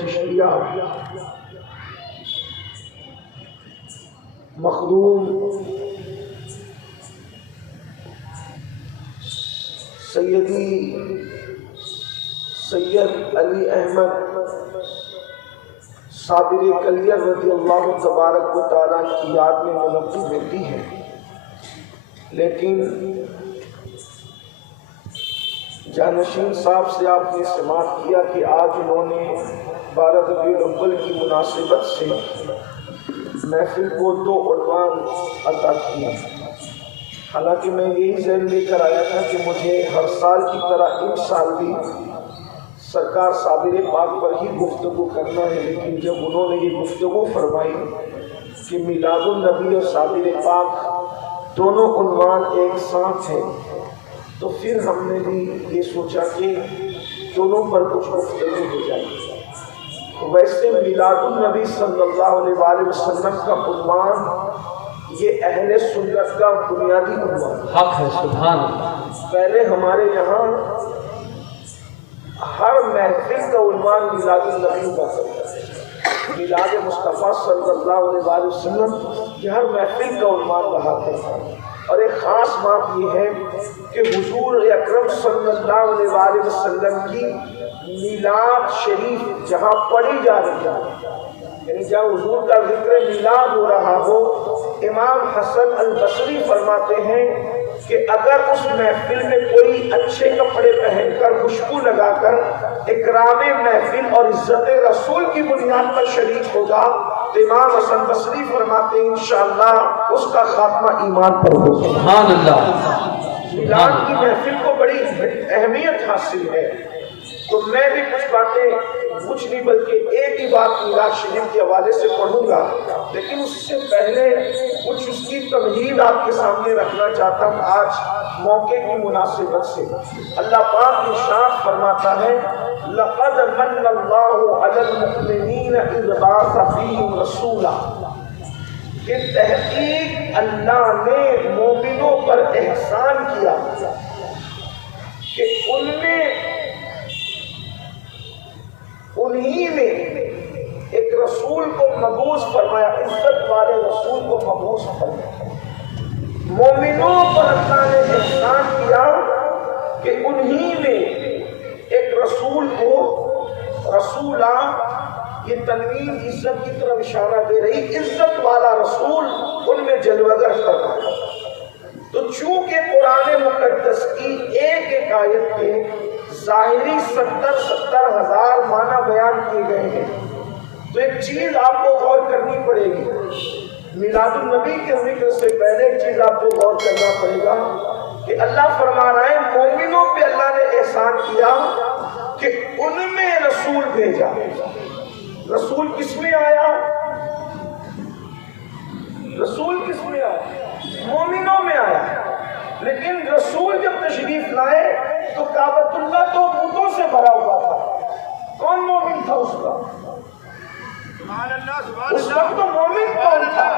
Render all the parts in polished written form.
چشتیہ مخدوم سیدی سید علی احمد صابر کلیہ رضی اللہ تبارک و تعالیٰ کی یاد میں منعقد ہوتی ہے، لیکن جانشین صاحب سے آپ نے سماعت کیا کہ آج انہوں نے 12 ربیع الاول کی مناسبت سے محفل کو 2 عنوان عطا کیا۔ حالانکہ میں یہی ذہن لے کر آیا تھا کہ مجھے ہر سال کی طرح ان سال بھی سرکار صابر پاک پر ہی گفتگو کرنا ہے، لیکن جب انہوں نے یہ گفتگو فرمائی کہ میلاد النبی اور صابر پاک دونوں عنوان ایک ساتھ ہیں، تو پھر ہم نے بھی یہ سوچا کہ دونوں پر کچھ گفتگو ہو جائے۔ ویسے میلاد النبی صلی اللہ علیہ وآلہ وسلم کا عنوان یہ اہل سنت کا بنیادی عنوان حق ہے، سبحان اللہ۔ پہلے ہمارے یہاں ہر محفل کا عنوان میلاد النبی ہوا کرتا ہے، میلاد مصطفیٰ صلی اللہ علیہ وآلہ وسلم یہ ہر محفل کا عنوان رہا تھا۔ اور ایک خاص بات یہ ہے کہ حضور اکرم صلی اللہ علیہ وآلہ وسلم کی میلاد شریف جہاں پڑھی جا رہی ہے، یعنی جہاں حضور کا ذکر میلاد ہو رہا ہو، امام حسن البصری فرماتے ہیں کہ اگر اس محفل میں کوئی اچھے کپڑے پہن کر خوشبو لگا کر اکرام محفل اور عزت رسول کی بنیاد پر شریک ہوگا تو امام حسن بصری فرماتے ہیں انشاءاللہ اس کا خاتمہ ایمان پر ہوگا۔ سبحان اللہ۔ میلاد کی محفل کو بڑی اہمیت حاصل ہے، تو میں بھی کچھ باتیں کچھ نہیں بلکہ ایک ہی بات میلاد شریف کے حوالے سے پڑھوں گا، لیکن اس سے پہلے کچھ اس کی تمہید آپ کے سامنے رکھنا چاہتا ہوں آج موقع کی مناسبت سے۔ اللہ پاک ارشاد فرماتا ہے لَقَدْ مَنَّ اللَّهُ عَلَى الْمُؤْمِنِينَ إِذْ بَعَثَ فِيهِمْ رَسُولًا، کہ تحقیق اللہ نے مومنوں پر احسان کیا کہ ان میں انہی نے ایک رسول کو مبعوث فرمایا، عزت والے رسول کو مبعوث فرمایا۔ مومنوں پر اللہ نے احسان کیا کہ انہی نے ایک رسول کو، رسولہ یہ تنوین عزت کی طرف اشارہ دے رہی، عزت والا رسول ان میں جلوگر فرمایا۔ تو چونکہ قرآن مقدس کی ایک ایک آیت کے ظاہری 70 ہزار معنی بیان کیے گئے ہیں، تو ایک چیز آپ کو غور کرنی پڑے گی۔ میلاد النبی کے ذکر سے پہلے ایک چیز آپ کو غور کرنا پڑے گا کہ اللہ فرما رہا ہے مومنوں پہ اللہ نے احسان کیا کہ ان میں رسول بھیجا۔ رسول کس میں آیا؟ رسول کس میں آیا؟ مومنوں میں آیا۔ لیکن رسول جب تشریف لائے تو کعبۃ اللہ تو بتوں سے بھرا ہوا تھا، کون مومن تھا اس کا؟ اس وقت تو مومن کون تھا؟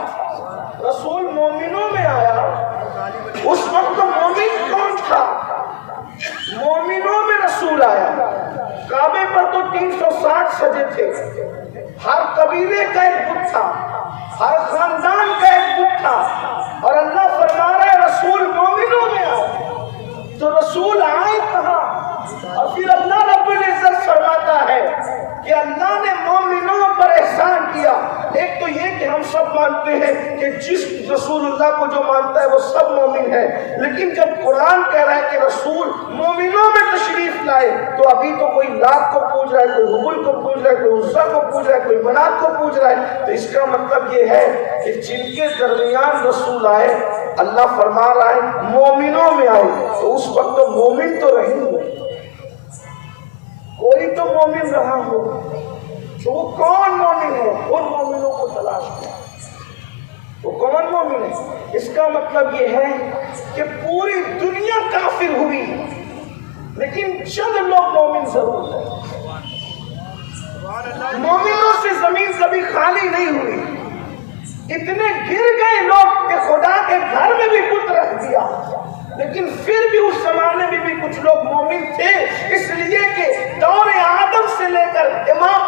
رسول مومنوں میں آیا، اس وقت تو مومن کون تھا؟ مومنوں میں رسول آیا۔ کعبے پر تو 360 سجے تھے، ہر قبیلے کا ایک بت تھا، ہر خاندان کا ایک بت تھا، اور اللہ فرما رہا ہے رسول مومنوں میں آئے۔ تو رسول آئے کہاں؟ اور پھر اللہ رب العزت فرماتا ہے کہ اللہ نے مومنوں پر احسان کیا۔ ایک تو یہ کہ ہم سب مانتے ہیں کہ جس رسول اللہ کو جو مانتا ہے وہ سب مومن ہے، لیکن جب قرآن کہہ رہا ہے کہ رسول مومنوں میں تشریف لائے تو ابھی تو کوئی لات کو پوج رہا ہے، کوئی حبل کو پوج رہا ہے، کوئی عزا کو پوج رہا ہے، کوئی منات کو پوج رہا ہے۔ تو اس کا مطلب یہ ہے کہ جن کے درمیان رسول آئے اللہ فرما رہا ہے مومنوں میں آئے، تو اس وقت تو مومن تو رہیں گے، کوئی تو مومن رہا ہو، تو وہ کون مومن ہے؟ ان مومنوں کو تلاش کرو، وہ کون مومن ہے؟ اس کا مطلب یہ ہے کہ پوری دنیا کافر ہوئی لیکن چند لوگ مومن ضرور ہیں۔ مومنوں سے زمین کبھی خالی نہیں ہوئی، اتنے گر گئے لوگ کہ خدا کے گھر میں بھی بت رکھ دیا، لیکن پھر بھی اس زمانے میں بھی کچھ لوگ مومن تھے، اس لیے کہ دور آدم سے لے کر امام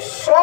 100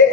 1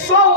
100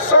100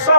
100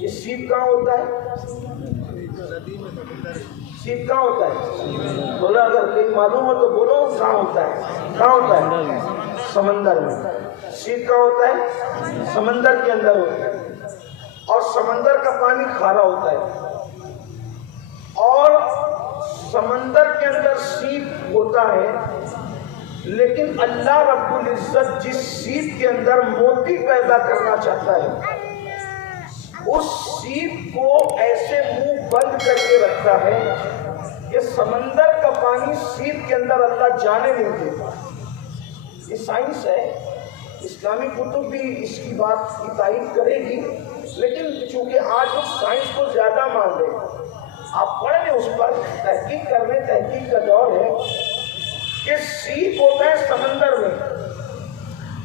یہ سیپ کہاں ہوتا ہے؟ سیپ کہاں ہوتا ہے؟ بولا اگر کہیں معلوم ہو تو بولو کہاں ہوتا ہے؟ کہاں ہوتا ہے؟ سمندر میں۔ سیپ کہاں ہوتا ہے؟ سمندر کے اندر ہوتا ہے، اور سمندر کا پانی کھارا ہوتا ہے، اور سمندر کے اندر سیپ ہوتا ہے، لیکن اللہ رب العزت جس سیپ کے اندر موتی پیدا کرنا چاہتا ہے اس سیپ کو ایسے منہ بند کر کے رکھتا ہے کہ سمندر کا پانی سیپ کے اندر اللہ جانے نہیں دیتا۔ یہ سائنس ہے، اسلامی کتب بھی اس کی بات کی تائید کرے گی، لیکن چونکہ آج لوگ سائنس کو زیادہ مان رہے ہیں، آپ پڑھ لیں اس پر، تحقیق کر لیں، تحقیق کا دور ہے کہ سیپ ہوتا ہے سمندر میں،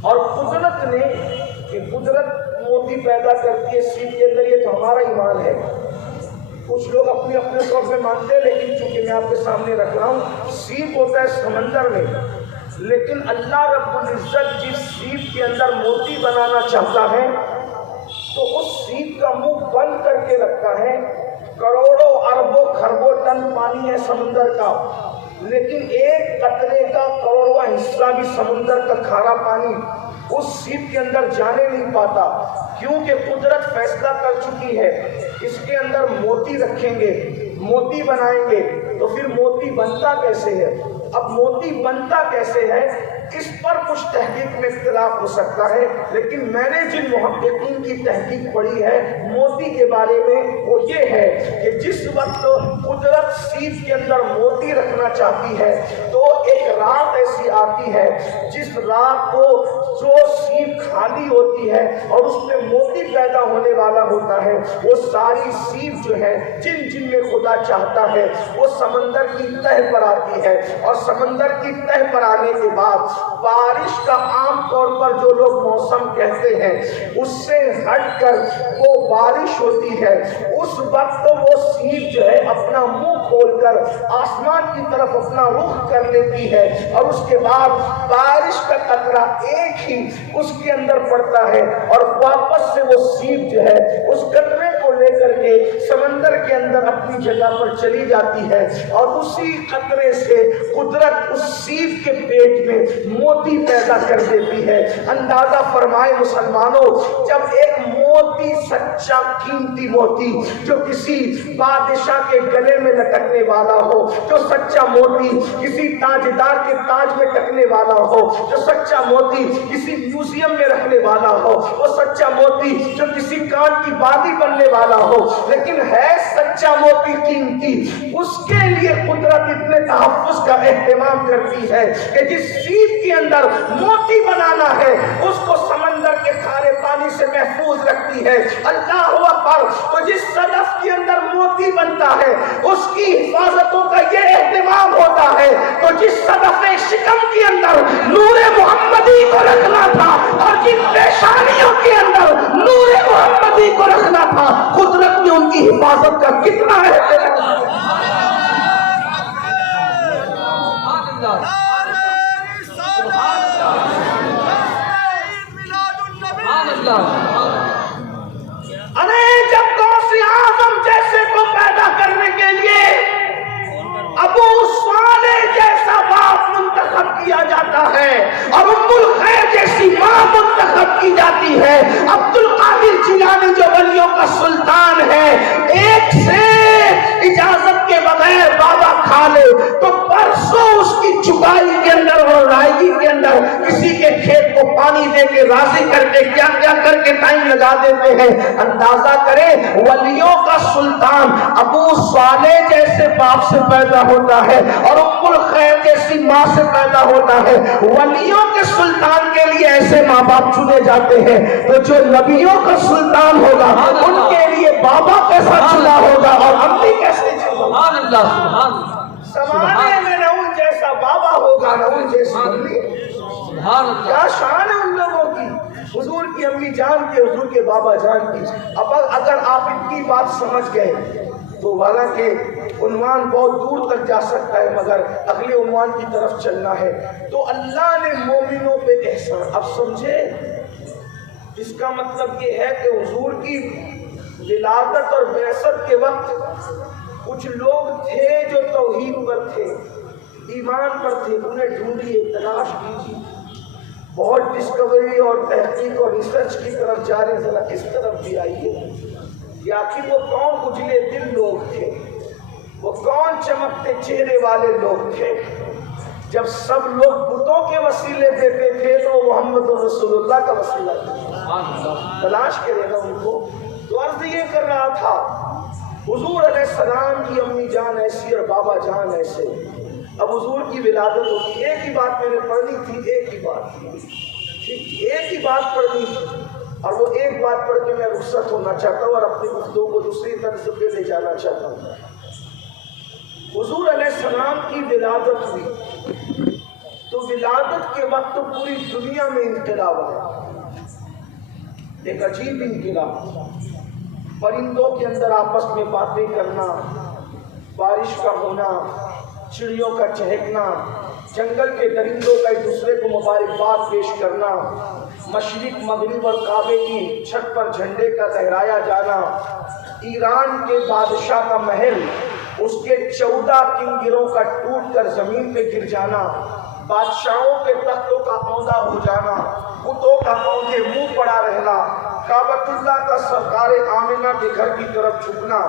اور قدرت نے کہ قدرت موتی پیدا کرتی ہے سیپ کے اندر، یہ تو ہمارا ایمان ہے۔ کچھ لوگ اپنے اپنے طور پہ مانتے ہیں، لیکن چونکہ میں آپ کے سامنے رکھ رہا ہوں، سیپ ہوتا ہے سمندر میں، لیکن اللہ رب العزت جس سیپ کے اندر موتی بنانا چاہتا ہے تو اس سیپ کا منہ بند کر کے رکھتا ہے۔ کروڑوں اربوں خربوں ٹن پانی ہے سمندر کا، لیکن ایک قطرے کا کروڑواں حصہ بھی سمندر کا کھارا پانی اس سیپ کے اندر جانے نہیں پاتا، کیونکہ قدرت فیصلہ کر چکی ہے اس کے اندر موتی رکھیں گے، موتی بنائیں گے، تو پھر موتی بنتا کیسے ہے؟ اب موتی بنتا کیسے ہے اس پر کچھ تحقیق میں اختلاف ہو سکتا ہے، لیکن میں نے جن محققین کی تحقیق پڑھی ہے موتی کے بارے میں وہ یہ ہے کہ جس وقت قدرت سیپ کے اندر موتی رکھنا چاہتی ہے تو ایک رات ایسی آتی ہے جس رات کو جو سیپ خالی ہوتی ہے اور اس میں موتی پیدا ہونے والا ہوتا ہے، وہ ساری سیپ جو ہے جن جن میں خدا چاہتا ہے وہ سمندر کی تہ پر آتی ہے، اور سمندر کی تہ پر آنے کے بعد بارش کا عام طور پر جو لوگ موسم کہتے ہیں اس سے ہٹ کر وہ بارش ہوتی ہے، اس وقت وہ سیپ جو ہے اپنا منہ کھول کر آسمان کی طرف اپنا رخ کر لیتی ہے، اور اس کے بعد بارش کا قطرہ ایک ہی اس کے اندر پڑتا ہے، اور واپس سے وہ سیپ جو ہے اس قطرے کو لے کر کے سمندر کے اندر اپنی جگہ پر چلی جاتی ہے، اور اسی قطرے سے قدرت اس سیپ کے پیٹ میں موتی پیدا کر دیتی ہے۔ اندازہ فرمائے مسلمانوں، جب ایک موتی سچا قیمتی موتی جو کسی بادشاہ کے گلے میں لٹکنے والا ہو، جو سچا موتی کسی تاجدار کے تاج میں ٹکنے والا ہو، جو سچا موتی کسی میوزیم میں رکھنے والا ہو، وہ سچا موتی جو کسی کان کی بالی بننے والا ہو، لیکن ہے سچا موتی قیمتی، اس کے لیے قدرت اتنے تحفظ کا اہتمام کرتی ہے کہ جس سیپ کے اندر موتی بنانا ہے اس کو سمندر کے کھارے پانی سے محفوظ رکھتی ہے۔ اللہ اکبر! تو جس صدف کے اندر موتی بنتا ہے اس کی حفاظتوں کا یہ اہتمام ہوتا ہے، تو جس صدف شکم کے اندر نور محمدی کو رکھنا تھا اور جن پیشانیوں کے اندر نور محمدی کو رکھنا تھا، قدرت نے ان کی حفاظت کا کتنا اہتمام کیا۔ جب غوث اعظم جیسے کو پیدا کرنے کے لیے ابو صالح جیسا باپ منتخب کیا جاتا ہے اور ام الخیر جیسی ماں منتخب کی جاتی ہے، عبد القادر جیلانی جو ولیوں کا سلطان ہے، ایک سے اجازت کے بغیر بابا کھا لے تو پرسوں اس کی چپائی کے اندر اور رائگی کے اندر کسی کے کھیت کو پانی دے کے راضی کر کے کیا کیا کر کے ٹائم لگا دیتے ہیں۔ اندازہ کریں ولیوں کا سلطان ابو صالح جیسے باپ سے پیدا ہوتا ہے اور ام الخیر جیسی ماں سے پیدا ہوتا ہے۔ ولیوں کے سلطان کے لیے ایسے ماں باپ چنے جاتے ہیں، تو جو نبیوں کا سلطان ہوگا ان کے لیے بابا کیسا چنا ہوگا اور امی کیسے چنا ہوگا۔ سبحان اللہ، سبحان اللہ، زمانے میں نہ ان جیسا بابا ہوگا نہ ان جیسی امی۔ سبحان اللہ، کیا شان ہے ان لوگوں کی، حضور کی امی جان کی، حضور کے بابا جان کی۔ اب اگر آپ ان کی بات سمجھ گئے تو حالانکہ عنوان بہت دور تک جا سکتا ہے مگر اگلے عنوان کی طرف چلنا ہے۔ تو اللہ نے مومنوں پہ احسان، اب سمجھے؟ اس کا مطلب یہ ہے کہ حضور کی ولادت اور بعثت کے وقت کچھ لوگ تھے جو توحید پر تھے، ایمان پر تھے، انہیں ڈھونڈیے، تلاش کیجیے، بہت ڈسکوری اور تحقیق اور ریسرچ کی طرف جا رہے، ذرا اس طرف بھی آئیے کہ آخر وہ کون اجلے دل لوگ تھے، وہ کون چمکتے چہرے والے لوگ تھے۔ جب سب لوگ بتوں کے وسیلے دیتے تھے تو محمد رسول اللہ کا وسیلہ تھا، تلاش کرے گا ان کو۔ تو عرض یہ کر رہا تھا، حضور علیہ السلام کی امی جان ایسی اور بابا جان ایسے، اب حضور کی ولادت ہوتی، ایک ہی بات میں نے پڑھنی تھی، ایک ہی بات تھی، ایک ہی بات پڑھنی تھی، اور وہ ایک بات پڑھ کے میں رخصت ہونا چاہتا ہوں اور اپنی گفتگو کو دوسری طرف پہ لے جانا چاہتا ہوں۔ حضور علیہ السلام کی ولادت ہوئی تو ولادت کے وقت پوری دنیا میں انقلاب آیا، ایک عجیب انقلاب، پرندوں کے اندر آپس میں باتیں کرنا، بارش کا ہونا، چڑیوں کا چہکنا، جنگل کے درندوں کا ایک دوسرے کو مبارکباد پیش کرنا، مشرق مغرب اور کعبے کی چھت پر جھنڈے کا لہرایا جانا، ایران کے بادشاہ کا محل اس کے 14 کنگروں کا ٹوٹ کر زمین پہ گر جانا، بادشاہوں کے تختوں کا اوندا ہو جانا، بتوں کا اونھے منہ پڑا رہنا، کعبۃ اللہ کا سرکار آمنہ کے گھر کی طرف جھکنا،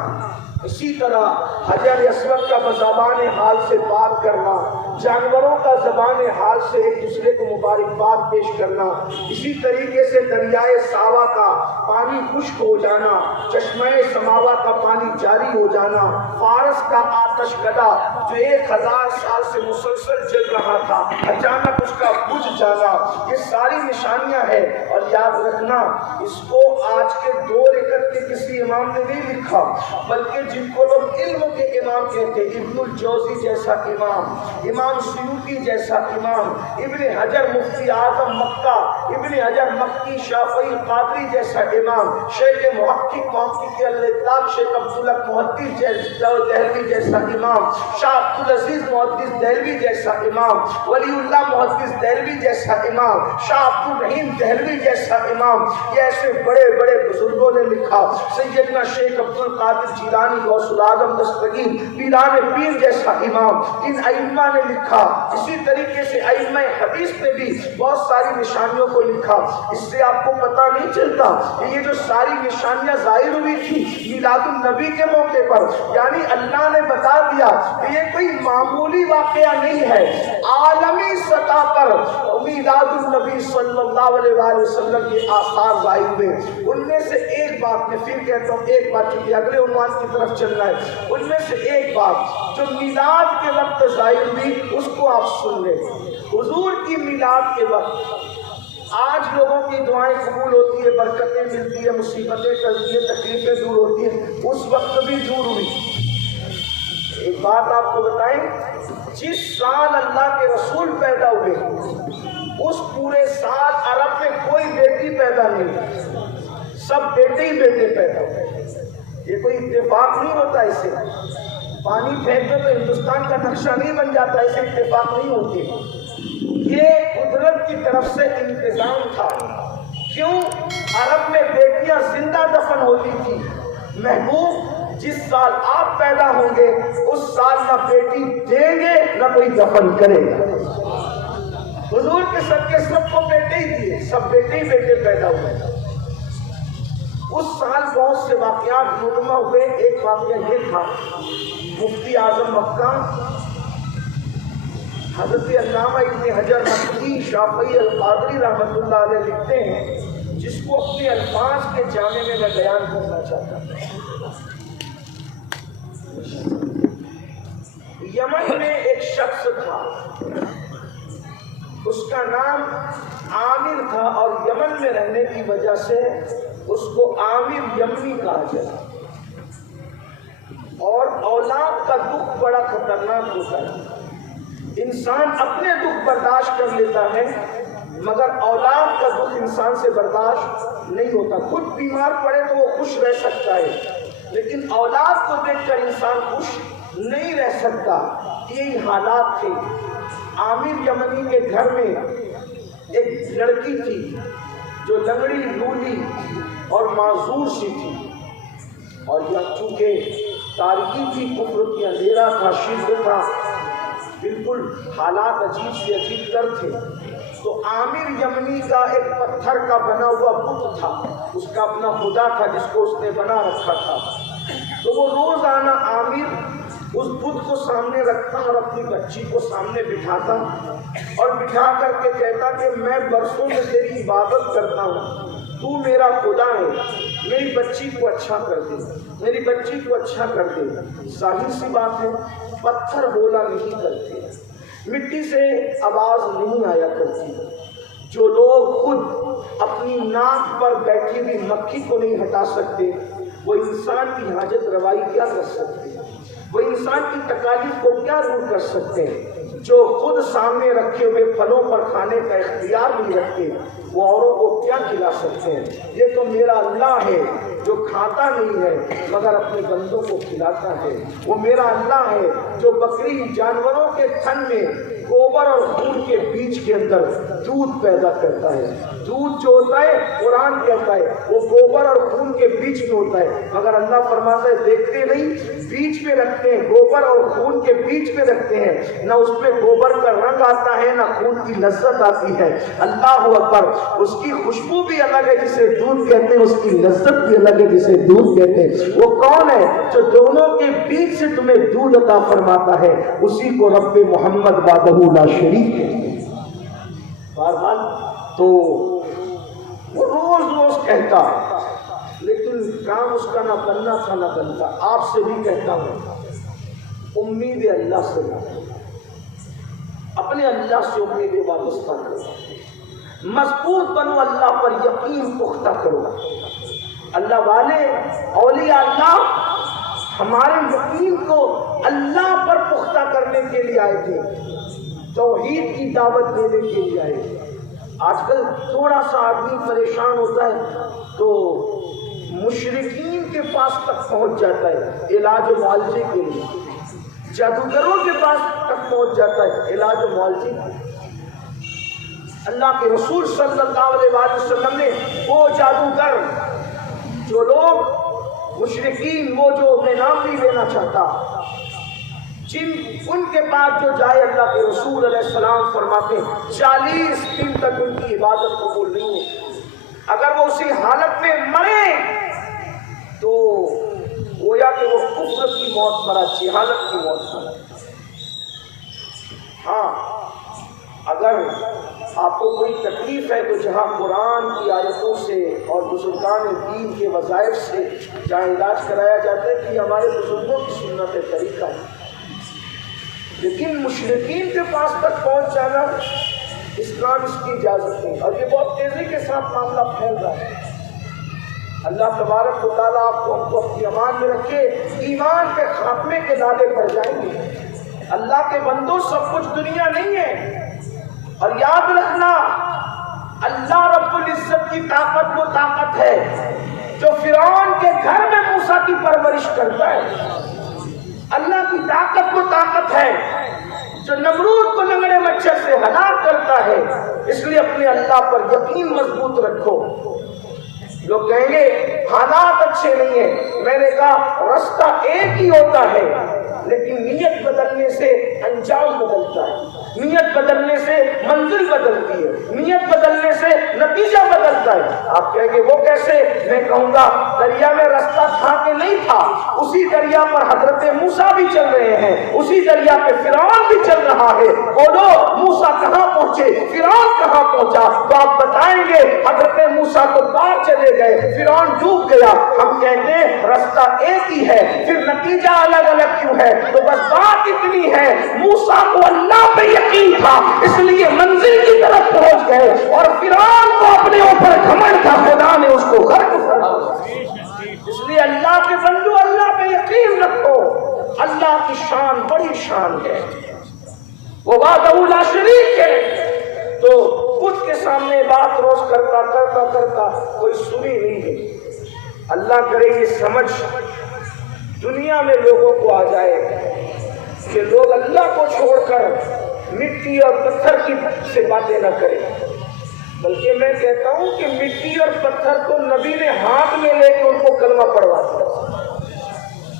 اسی طرح حجر اسود کا بزبان حال سے بات کرنا، جانوروں کا زبان حال سے ایک دوسرے کو مبارکباد پیش کرنا، اسی طریقے سے دریائے ساوا کا پانی خشک ہو جانا، چشمہ سماوا کا پانی جاری ہو جانا، فارس کا آتش کدا جو 1000 سال سے مسلسل جل رہا تھا اچانک اس کا بجھ جانا، یہ ساری نشانیاں ہیں۔ اور یاد رکھنا اس کو آج کے دور کے کسی امام نے نہیں لکھا، بلکہ جن کو لوگ علم کے امام کہتے، ابن الجوزی جیسا امام، امام سیوطی جیسا امام، ابن حجر مفتی اعظم مکہ، ابن حجر مکی شافعی قادری جیسا امام، شیخ محقق اللہ شیخ عبداللہ محدث دہلوی جیسا امام، شاہ عبدالعزیز محدث دہلوی جیسا امام، ولی اللہ محدث دہلوی جیسا امام، شاہ عبدالرحیم دہلوی جیسا امام، یہ ایسے بڑے بڑے بزرگوں نے لکھا، سیدنا شیخ عبدالقادر جیلانی غوث العظم دستگیر پیران پیر جیسا امام، ان ائمہ نے لکھا۔ اسی طریقے سے ائمہ حدیث نے بھی بہت ساری نشانیوں کو لکھا۔ اس سے آپ کو پتہ نہیں چلتا کہ یہ جو ساری نشانیاں ظاہر ہوئی تھی میلاد النبی کے موقع پر، یعنی اللہ نے بتا دیا کہ یہ کوئی معمولی واقعہ نہیں ہے، عالمی سطح پر میلاد النبی صلی اللہ علیہ وآلہ وسلم کے آثار ظاہر ہوئے۔ ان میں سے ایک بات میں پھر کہتا ہوں، ایک بات چونکہ اگلے عنوان کی طرف چلنا ہے، ان میں سے ایک بات جو میلاد کے وقت ظاہر ہوئی اس کو آپ سن لیں۔ حضور کی میلاد کے وقت آج لوگوں کی دعائیں قبول ہوتی ہے، برکتیں ملتی ہے، مصیبتیں ٹلتی ہیں، تکلیفیں دور ہوتی ہیں، اس وقت بھی دور ہوئی۔ ایک بات آپ کو بتائیں، جس سال اللہ کے رسول پیدا ہوئے اس پورے سال عرب میں کوئی بیٹی پیدا نہیں ہوئی، سب بیٹے ہی بیٹے پیدا ہوئے۔ یہ کوئی اتفاق نہیں ہوتا، اسے پانی پھینک دے تو ہندوستان کا نقشہ نہیں بن جاتا، اسے اتفاق نہیں ہوتے، یہ قدرت کی طرف سے انتظام تھا۔ کیوں؟ عرب میں بیٹیاں زندہ دفن ہوتی تھی۔ محبوب جس سال آپ پیدا ہوں گے اس سال نہ بیٹی دیں گے نہ کوئی دفن کرے گا۔ حضور کے صدقے سب کو بیٹے ہی دیے، سب بیٹے ہی بیٹے پیدا ہوئے۔ اس سال بہت سے واقعات رونما ہوئے۔ ایک واقعہ یہ تھا، مفتی اعظم مکہ حضرت علامہ ابن حجر مکی شافعی القادری رحمۃ اللہ علیہ لکھتے ہیں، جس کو اپنے الفاظ کے جامع میں میں بیان کرنا چاہتا ہوں۔ یمن میں ایک شخص تھا، اس کا نام عامر تھا، اور یمن میں رہنے کی وجہ سے اس کو عامر یمنی کہا جاتا۔ اور اولاد کا دکھ بڑا خطرناک ہوتا ہے، انسان اپنے دکھ برداشت کر لیتا ہے مگر اولاد کا دکھ انسان سے برداشت نہیں ہوتا۔ خود بیمار پڑے تو وہ خوش رہ سکتا ہے لیکن اولاد کو دیکھ کر انسان خوش نہیں رہ سکتا۔ یہی حالات تھے۔ عامر یمنی کے گھر میں ایک لڑکی تھی جو لنگڑی لولی اور معذور سی تھی۔ اور یہ چونکہ تاریکی تھی، کفر کی اندھیرا تھا، شرک تھا، بالکل حالات عجیب سے عجیب تر تھے، تو عامر یمنی کا ایک پتھر کا بنا ہوا بت تھا، اس کا اپنا خدا تھا جس کو اس نے بنا رکھا تھا۔ تو وہ روزانہ عامر اس بت کو سامنے رکھتا اور اپنی بچی کو سامنے بٹھاتا اور بٹھا کر کے کہتا کہ میں برسوں سے تیری عبادت کرتا ہوں، تو میرا خدا ہے، میری بچی کو اچھا کر دے، میری بچی کو اچھا کر دے۔ ظاہر سی بات ہے پتھر بولا نہیں کرتے، مٹی سے آواز نہیں آیا کرتی۔ جو لوگ خود اپنی ناک پر بیٹھی ہوئی مکھی کو نہیں ہٹا سکتے، وہ انسان کی حاجت روائی کیا کر سکتے ہیں؟ وہ انسان کی تکالیف کو کیا دور کر سکتے ہیں؟ جو خود سامنے رکھے ہوئے پھلوں پر کھانے کا اختیار نہیں رکھتے، وہ اوروں کو کیا کھلا سکتے ہیں؟ یہ تو میرا اللہ ہے جو کھاتا نہیں ہے مگر اپنے بندوں کو کھلاتا ہے۔ وہ میرا اللہ ہے جو بکری جانوروں کے تھن میں گوبر اور خون کے بیچ کے اندر دودھ پیدا کرتا ہے۔ دودھ جو ہوتا ہے قرآن کہتا ہے وہ گوبر اور خون کے بیچ میں ہوتا ہے، مگر اللہ فرماتا ہے دیکھتے نہیں، بیچ میں رکھتے ہیں، گوبر اور خون کے بیچ میں رکھتے ہیں، نہ اس میں گوبر کا رنگ آتا ہے نہ خون کی لذت آتی ہے۔ اللہ اکبر، اس کی خوشبو بھی الگ ہے جسے دودھ کہتے ہیں، اس کی لذت بھی الگ ہے جسے دودھ کہتے ہیں۔ وہ کون ہے جو دونوں کے بیچ سے تمہیں دودھ عطا فرماتا ہے؟ اسی کو رب محمد وحدہ لا شریک کہتے ہیں۔ بہرحال تو وہ روز کہتا، لیکن کام اس کا نہ بننا تھا نہ بنتا۔ آپ سے بھی کہتا ہوں، امید اللہ سے رکھو، اپنے اللہ سے امید وابستہ کرو، مضبوط بنو، اللہ پر یقین پختہ کرو۔ اللہ والے اولیاء اللہ ہمارے یقین کو اللہ پر پختہ کرنے کے لیے آئے تھے، توحید کی دعوت دینے کے لیے آئے تھے۔ آج کل تھوڑا سا آدمی پریشان ہوتا ہے تو مشرکین کے پاس تک پہنچ جاتا ہے علاج و معالجے کے لیے، جادوگروں کے پاس تک پہنچ جاتا ہے علاج و معالجے کے لیے۔ اللہ کے رسول صلی اللہ علیہ وسلم نے وہ جادوگر، جو لوگ مشرکین، وہ جو میں نام نہیں لینا چاہتا، ان کے پاس جو جائے، اللہ کے رسول علیہ السلام فرماتے 40 دن تک ان کی عبادت قبول نہیں ہوتی۔ اگر وہ اسی حالت میں مرے تو گویا کہ وہ کفر کی موت مرا، جہالت کی موت مرا۔ ہاں، اگر آپ کو کوئی تکلیف ہے تو جہاں قرآن کی آیتوں سے اور بزرگان دین کے وظائف سے جہاں علاج کرایا جاتا ہے کہ ہمارے بزرگوں کی سنت طریقہ ہے، لیکن مشرکین کے پاس تک پہنچ جانا اسلام اس کی اجازت نہیں، اور یہ بہت تیزی کے ساتھ معاملہ پھیل رہا ہے۔ اللہ تبارک و تعالیٰ آپ کو ہم کو اپنی امان میں رکھے، ایمان کے خاتمے کے نعرے پڑ جائیں گے۔ اللہ کے بندوں، سب کچھ دنیا نہیں ہے، اور یاد رکھنا اللہ رب العزت کی طاقت وہ طاقت ہے جو فرعون کے گھر میں موسیٰ کی پرورش کرتا ہے۔ اللہ کی طاقت وہ طاقت ہے جو نمرود کو لنگڑے مچھر سے ہلاک کرتا ہے۔ اس لیے اپنے اللہ پر یقین مضبوط رکھو۔ لوگ کہیں گے حالات اچھے نہیں ہیں، میں نے کہا رستہ ایک ہی ہوتا ہے، لیکن نیت بدلنے سے انجام بدلتا ہے، نیت بدلنے سے منزل بدلتی ہے، نیت بدلنے سے نتیجہ بدلتا ہے۔ آپ کہیں گے وہ کیسے؟ میں کہوں گا دریا میں رستہ تھا کہ نہیں تھا، اسی دریا پر حضرت موسیٰ بھی چل رہے ہیں، اسی دریا پہ فرعون بھی چل رہا ہے۔ بولو موسیٰ کہاں پہنچے، فرعون کہاں پہنچا؟ تو آپ بتائیں گے حضرت موسیٰ تو پار چلے گئے، فرعون ڈوب گیا۔ ہم کہتے ہیں رستہ ایک ہی ہے، پھر نتیجہ الگ الگ کیوں ہے؟ تو بس بات اتنی ہے، موسیٰ کو اللہ پہ یقین تھا اس لیے منزل کی طرف پہنچ گئے، اور فرعون کو اپنے اوپر گھمنڈ تھا، خدا نے اس کو غرق کر دیا۔ اس لیے اللہ کے بندو اللہ پہ یقین رکھو، اللہ کی شان بڑی شان ہے، وہ وحدہ لا شریک ہے۔ تو خود کے سامنے بات روز کرتا کرتا کرتا کوئی سنی نہیں ہے۔ اللہ کرے یہ سمجھ دنیا میں لوگوں کو آ جائے کہ لوگ اللہ کو چھوڑ کر مٹی اور پتھر کی سے باتیں نہ کریں، بلکہ میں کہتا ہوں کہ مٹی اور پتھر کو نبی نے ہاتھ میں لے کے ان کو کلمہ پڑھوا دیا۔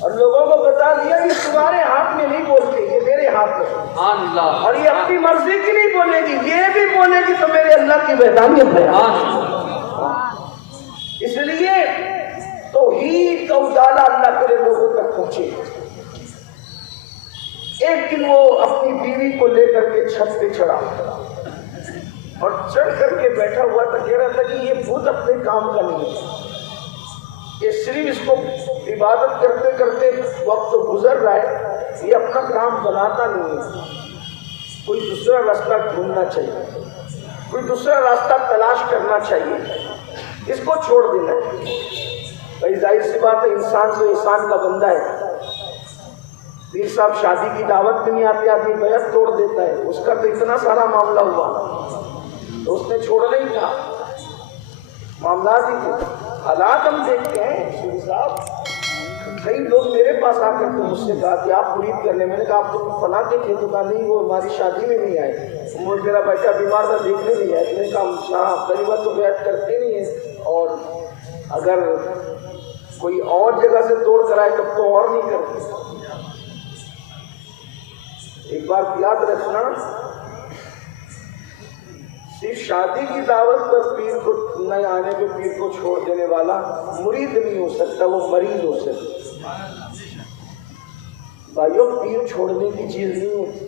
اور لوگوں کو بتا دیا کہ تمہارے ہاتھ میں نہیں بولتے، یہ میرے ہاتھ میں ہے۔ سبحان اللہ، اور یہ اپنی مرضی کی نہیں بولے گی، یہ بھی بولے گی تو میرے اللہ کی وحدانیت ہے۔ سبحان اللہ، اس لیے توحید کا اجالا اللہ کرے لوگوں تک پہنچے۔ ایک دن وہ اپنی بیوی کو لے کر کے چھت پہ چڑھا اور چڑھ کر کے بیٹھا ہوا تھا، کہہ رہا تھا کہ یہ بت اپنے کام کا نہیں ہے، یہ صرف اس کو عبادت کرتے کرتے وقت تو گزر رہا ہے، یہ اپنا کام بناتا نہیں ہے، کوئی دوسرا راستہ ڈھونڈنا چاہیے، کوئی دوسرا راستہ تلاش کرنا چاہیے، اس کو چھوڑ دینا ہے۔ بھائی ظاہر سی بات ہے، انسان تو انسان کا بندہ ہے۔ پیر صاحب شادی کی دعوت میں نہیں آتے، آدمی بیعت توڑ دیتا ہے، اس کا تو اتنا سارا معاملہ ہوا تو اس نے چھوڑنا ہی تھا، معاملات ہی تھے۔ حالات ہم دیکھتے ہیں پیر صاحب، کئی لوگ میرے پاس آ کر کے مجھ سے کہا کہ آپ مرید کر لیں، میں نے کہا آپ تو فلاں کے تھے، تو کہا نہیں وہ ہماری شادی میں نہیں آئے، مجھے میرا بیٹا بیمار تھا دیکھنے نہیں آئے، میں نے کہا ہاں پہلی بات تو بیعت کرتے نہیں ہیں، اور اگر کوئی اور جگہ سے توڑ کر آئے تب تو اور نہیں کرتے۔ ایک بار یاد رکھنا، صرف شادی کی دعوت پر پیر کو نہ آنے پہ پیر کو چھوڑ دینے والا مرید نہیں ہو سکتا، وہ مریض ہو سکتا۔ بھائیوں، پیر چھوڑنے کی چیز نہیں ہوتی،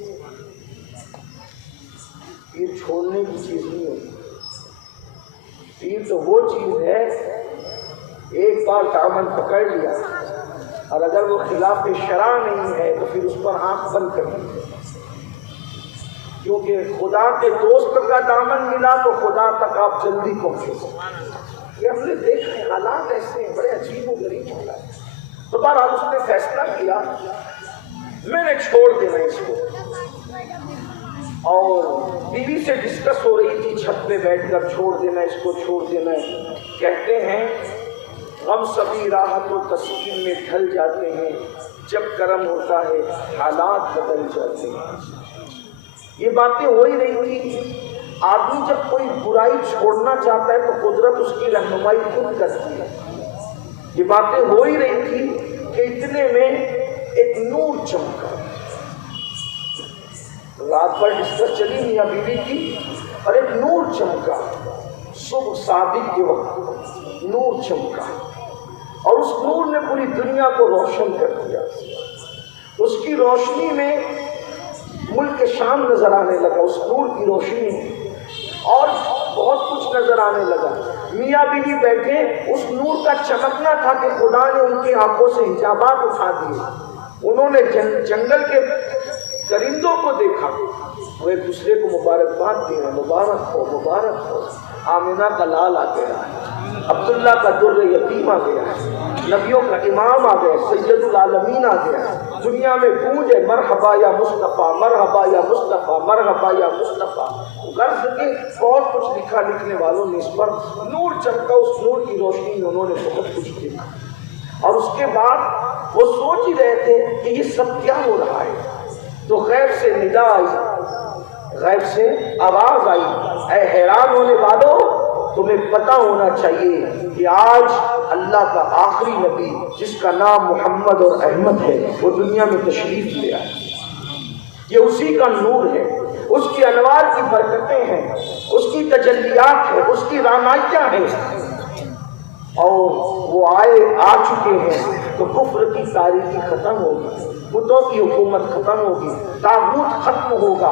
پیر چھوڑنے کی چیز نہیں ہوتی۔ پیر تو وہ چیز ہے، ایک بار دامن پکڑ لیا اور اگر وہ خلاف شرع نہیں ہے تو پھر اس پر آنکھ بند کر دی، کیونکہ خدا کے دوست کا دامن ملا تو خدا تک آپ جلدی پہنچے۔ یہ ہم نے دیکھا ہے، حالات ایسے ہیں، بڑے عجیب و غریب حالات ہیں۔ تو بہرحال اس نے فیصلہ کیا میں نے چھوڑ دینا اس کو، اور بیوی سے ڈسکس ہو رہی تھی چھت پہ بیٹھ کر، چھوڑ دینا اس کو، چھوڑ دینا ہے۔ کہتے ہیں غم سبھی راحت و تسکین میں ڈھل جاتے ہیں، جب کرم ہوتا ہے حالات بدل جاتے ہیں۔ یہ باتیں ہو ہی رہی تھی، آدمی جب کوئی برائی چھوڑنا چاہتا ہے تو قدرت اس کی رہنمائی خود کرتی ہے۔ یہ باتیں ہو ہی رہی تھی کہ اتنے میں ایک نور چمکا، رات بھر ڈسکس چلی میاں بیوی کی، اور ایک نور چمکا، صبح صادق کے وقت نور چمکا، اور اس نور نے پوری دنیا کو روشن کر دیا۔ اس کی روشنی میں ملک شام نظر آنے لگا، اس نور کی روشنی میں، اور بہت کچھ نظر آنے لگا۔ میاں بیوی بیٹھے، اس نور کا چمکنا تھا کہ خدا نے ان کی آنکھوں سے حجابات اٹھا دیے۔ انہوں نے جنگل کے درندوں کو دیکھا، وہ ایک دوسرے کو مبارکباد دے رہے، مبارک ہو مبارک ہو، آمنہ کا لال آ گیا ہے، عبداللہ کا در یتیم آ گیا ہے، نبیوں کا امام آ گیا، سید العالمین آ گیا ہے، دنیا میں گونج ہے مرحبا یا مصطفیٰ، مرحبا یا مصطفیٰ، مرحبا یا مصطفیٰ۔ غرض کے بہت کچھ لکھا، لکھنے والوں نے اس پر نور چمکا، اس نور کی روشنی میں انہوں نے بہت کچھ دیکھا، اور اس کے بعد وہ سوچ ہی رہے تھے کہ یہ سب کیا ہو رہا ہے، تو غیب سے ندا آئی، غیب سے آواز آئی، اے حیران ہونے والوں، تمہیں پتہ ہونا چاہیے کہ آج اللہ کا آخری نبی جس کا نام محمد اور احمد ہے وہ دنیا میں تشریف لے آیا۔ یہ اسی کا نور ہے، اس کی انوار کی برکتیں ہیں، اس کی تجلیات ہیں، اس کی رانائیاں ہیں، اور وہ آ چکے ہیں تو کفر کی تاریخی ختم ہوگی، بتوں کی حکومت ختم ہوگی، طاغوت ختم ہوگا،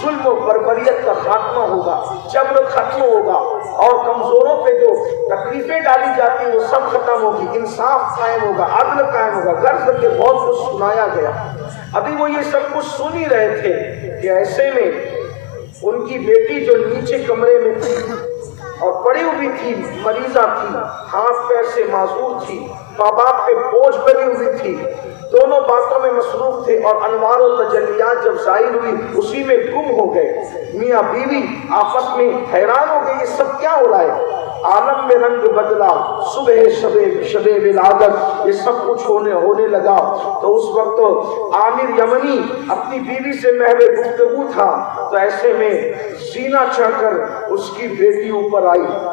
ظلم و بربریت کا خاتمہ ہوگا، جبر ختم ہوگا، اور کمزوروں پہ جو تکلیفیں ڈالی جاتی ہیں وہ سب ختم ہوگی، انصاف قائم ہوگا، عدل قائم ہوگا۔ غرض کے بہت کچھ سنایا گیا۔ ابھی وہ یہ سب کچھ سن ہی رہے تھے کہ ایسے میں ان کی بیٹی جو نیچے کمرے میں تھی اور پڑی ہوئی تھی، مریضہ تھی، ہاتھ پیر سے معذور تھی، ماں باپ پہ بوجھ بنی ہوئی تھی، دونوں باتوں میں مصروف تھے، اور انوار و تجلیات جب ظاہر ہوئی اسی میں گم ہو گئے۔ میاں بیوی آپس میں حیران ہو گئے، یہ سب کیا ہو رہا ہے؟ عالم میں رنگ بدلا، صبح شب ولادت، یہ سب کچھ ہونے لگا۔ تو اس وقت عامر یمنی اپنی بیوی سے محو گفتگو تھا، تو ایسے میں سینہ چڑھ کر اس کی بیٹی اوپر آئی،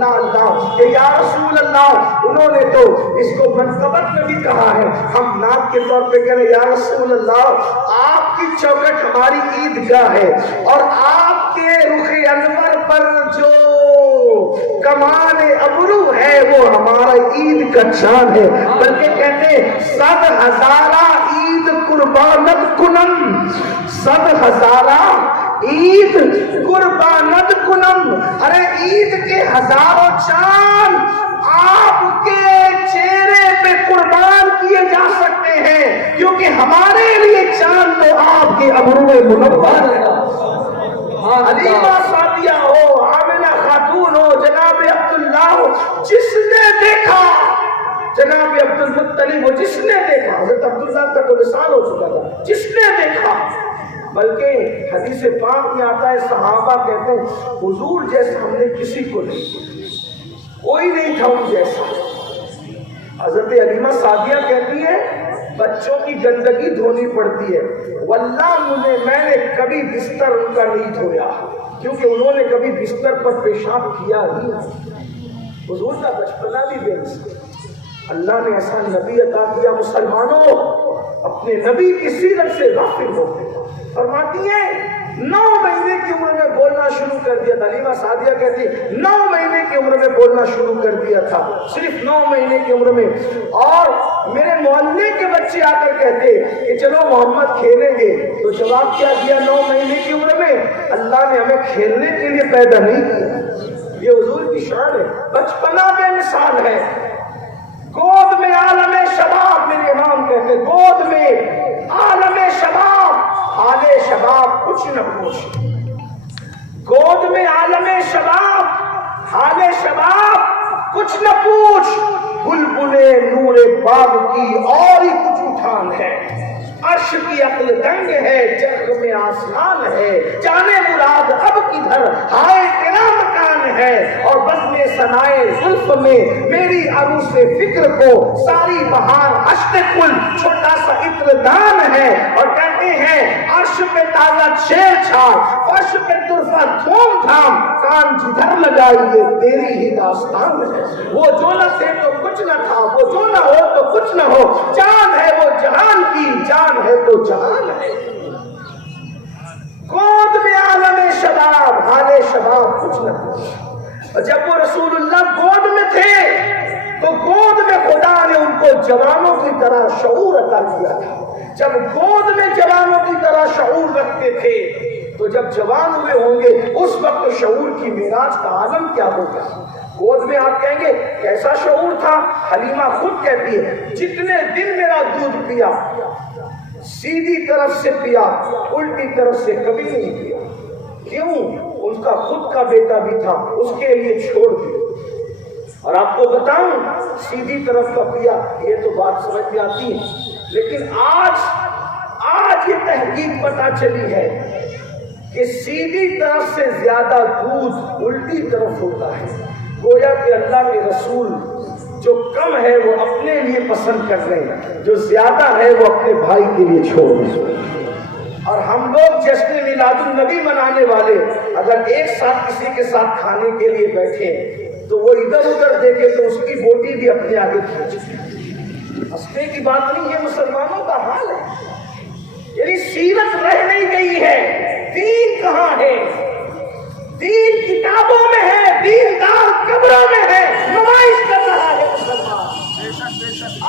اللہ اللہ کہ یا رسول اللہ، انہوں نے تو اس کو منقبت میں بھی کہا ہے، ہم نعت کے طور پہ کہہ رہے ہیں یا رسول اللہ آپ کی چوکھٹ ہماری عیدگاہ ہے، اور آپ کے رخ انور پر جو کمال ابرو ہے وہ ہمارا عید کا چاند ہے، بلکہ کہتے ہیں 100,000 عید قربانت کنم، 100,000 عید قربانت کنم، ارے عید کے ہزاروں چاند آپ کے چہرے پہ قربان کیے جا سکتے ہیں، کیونکہ ہمارے لیے چاند تو آپ کے ابرو منور ہے۔ حلیمہ سعدیہ ہو، آمنہ خاتون ہو، جناب عبداللہ ہو، جس نے دیکھا، جناب عبد المطلب ہو، جس نے دیکھا، حضرت عبداللہ کا تو وصال ہو چکا تھا، جس نے دیکھا، بلکہ حدیث پاک میں آتا ہے صحابہ کہتے ہیں حضور جیسا ہم نے کسی کو نہیں، کوئی نہیں تھا ان جیسا۔ حضرت حلیمہ سعدیہ کہتی ہے بچوں کی گندگی دھونی پڑتی ہے، واللہ میں نے کبھی بستر ان کا نہیں دھویا، کیونکہ انہوں نے کبھی بستر پر پیشاب کیا ہی نہیں۔ حضور کا بچپنا بھی بے مثال، اللہ نے ایسا نبی عطا کیا۔ مسلمانوں اپنے نبی کی سیرت سے غافل ہو گئے۔ فرماتی ہیں 9 مہینے کی عمر میں بولنا شروع کر دیا تھا، حلیمہ سعدیہ کہتی ہے 9 مہینے کی عمر میں بولنا شروع کر دیا تھا، صرف 9 مہینے کی عمر میں، اور میرے محلے کے بچے آ کر کہتے کہ چلو محمد کھیلیں گے، تو جواب کیا دیا 9 مہینے کی عمر میں؟ اللہ نے ہمیں کھیلنے کے لیے پیدا نہیں کیا۔ یہ حضور کی شان ہے، بچپنا بے مثال ہے۔ گود میں عالم شباب، میرے امام کہتے گود میں عالم شباب، حال شباب کچھ نہ پوچھ، گود میں عالم شباب، حال شباب کچھ نہ پوچھ، بلبل نور باغ کی اور ہی کچھ اٹھان ہے، عرش کی عقل دنگ ہے، جگ میں آسمان ہے، جانے مراد اب کدھر، ہائے تیرا مکان ہے، اور بزم ثنائے زلف میں میری عروس فکر کو ساری بہار اشک کل چھوٹا سا اطردان ہے، اور کہتے ہیں عرش پہ تازہ چھیڑ چھاڑ، فرش پہ طرفہ دھوم دھام، کان جدھر لگائیے تیری ہی داستان ہے، وہ جو نہ تھے تو کچھ نہ تھا، وہ جو نہ ہو تو کچھ نہ ہو، جان ہے وہ جہان کی، جان ہے تو جہان ہے۔ گود میں عالم شباب، حال شباب کچھ نہ کچھ۔ جب وہ رسول اللہ گود میں تھے تو گود میں خدا نے ان کو جوانوں کی طرح شعور عطا کیا تھا۔ جب گود میں جوانوں کی طرح شعور رکھتے تھے تو جب جوان ہوئے ہوں گے اس وقت شعور کی معراج کا عالم کیا ہوگا۔ گود میں آپ کہیں گے کیسا شعور تھا؟ حلیمہ خود کہتی ہے جتنے دن میرا دودھ پیا سیدھی طرف سے پیا، الٹی طرف سے کبھی نہیں پیا۔ کیوں؟ ان کا خود کا بیٹا بھی تھا، اس کے لیے چھوڑ دیا۔ اور آپ کو بتاؤں سیدھی طرف کا پیا، یہ تو بات سمجھ میں آتی ہے، لیکن آج یہ تحقیق پتہ چلی ہے کہ سیدھی طرف سے زیادہ دودھ الٹی طرف ہوتا ہے۔ گویا کہ اللہ کے رسول جو کم ہے وہ اپنے لیے پسند کر رہے ہیں، جو زیادہ ہے وہ اپنے بھائی کے لیے چھوڑ رہے ہیں۔ اور ہم لوگ جشن میلاد النبی منانے والے اگر ایک ساتھ کسی کے ساتھ کھانے کے لیے بیٹھے تو وہ ادھر ادھر دیکھے تو اس کی بوٹی بھی اپنے آگے کھینچے۔ ہنسنے کی بات نہیں، یہ مسلمانوں کا حال ہے، یعنی سیرت رہ نہیں گئی ہے، دین کہاں ہے؟ دین کتابوں میں ہے، دیندار قبروں میں ہے، نمائش کر رہا ہے مسلمان۔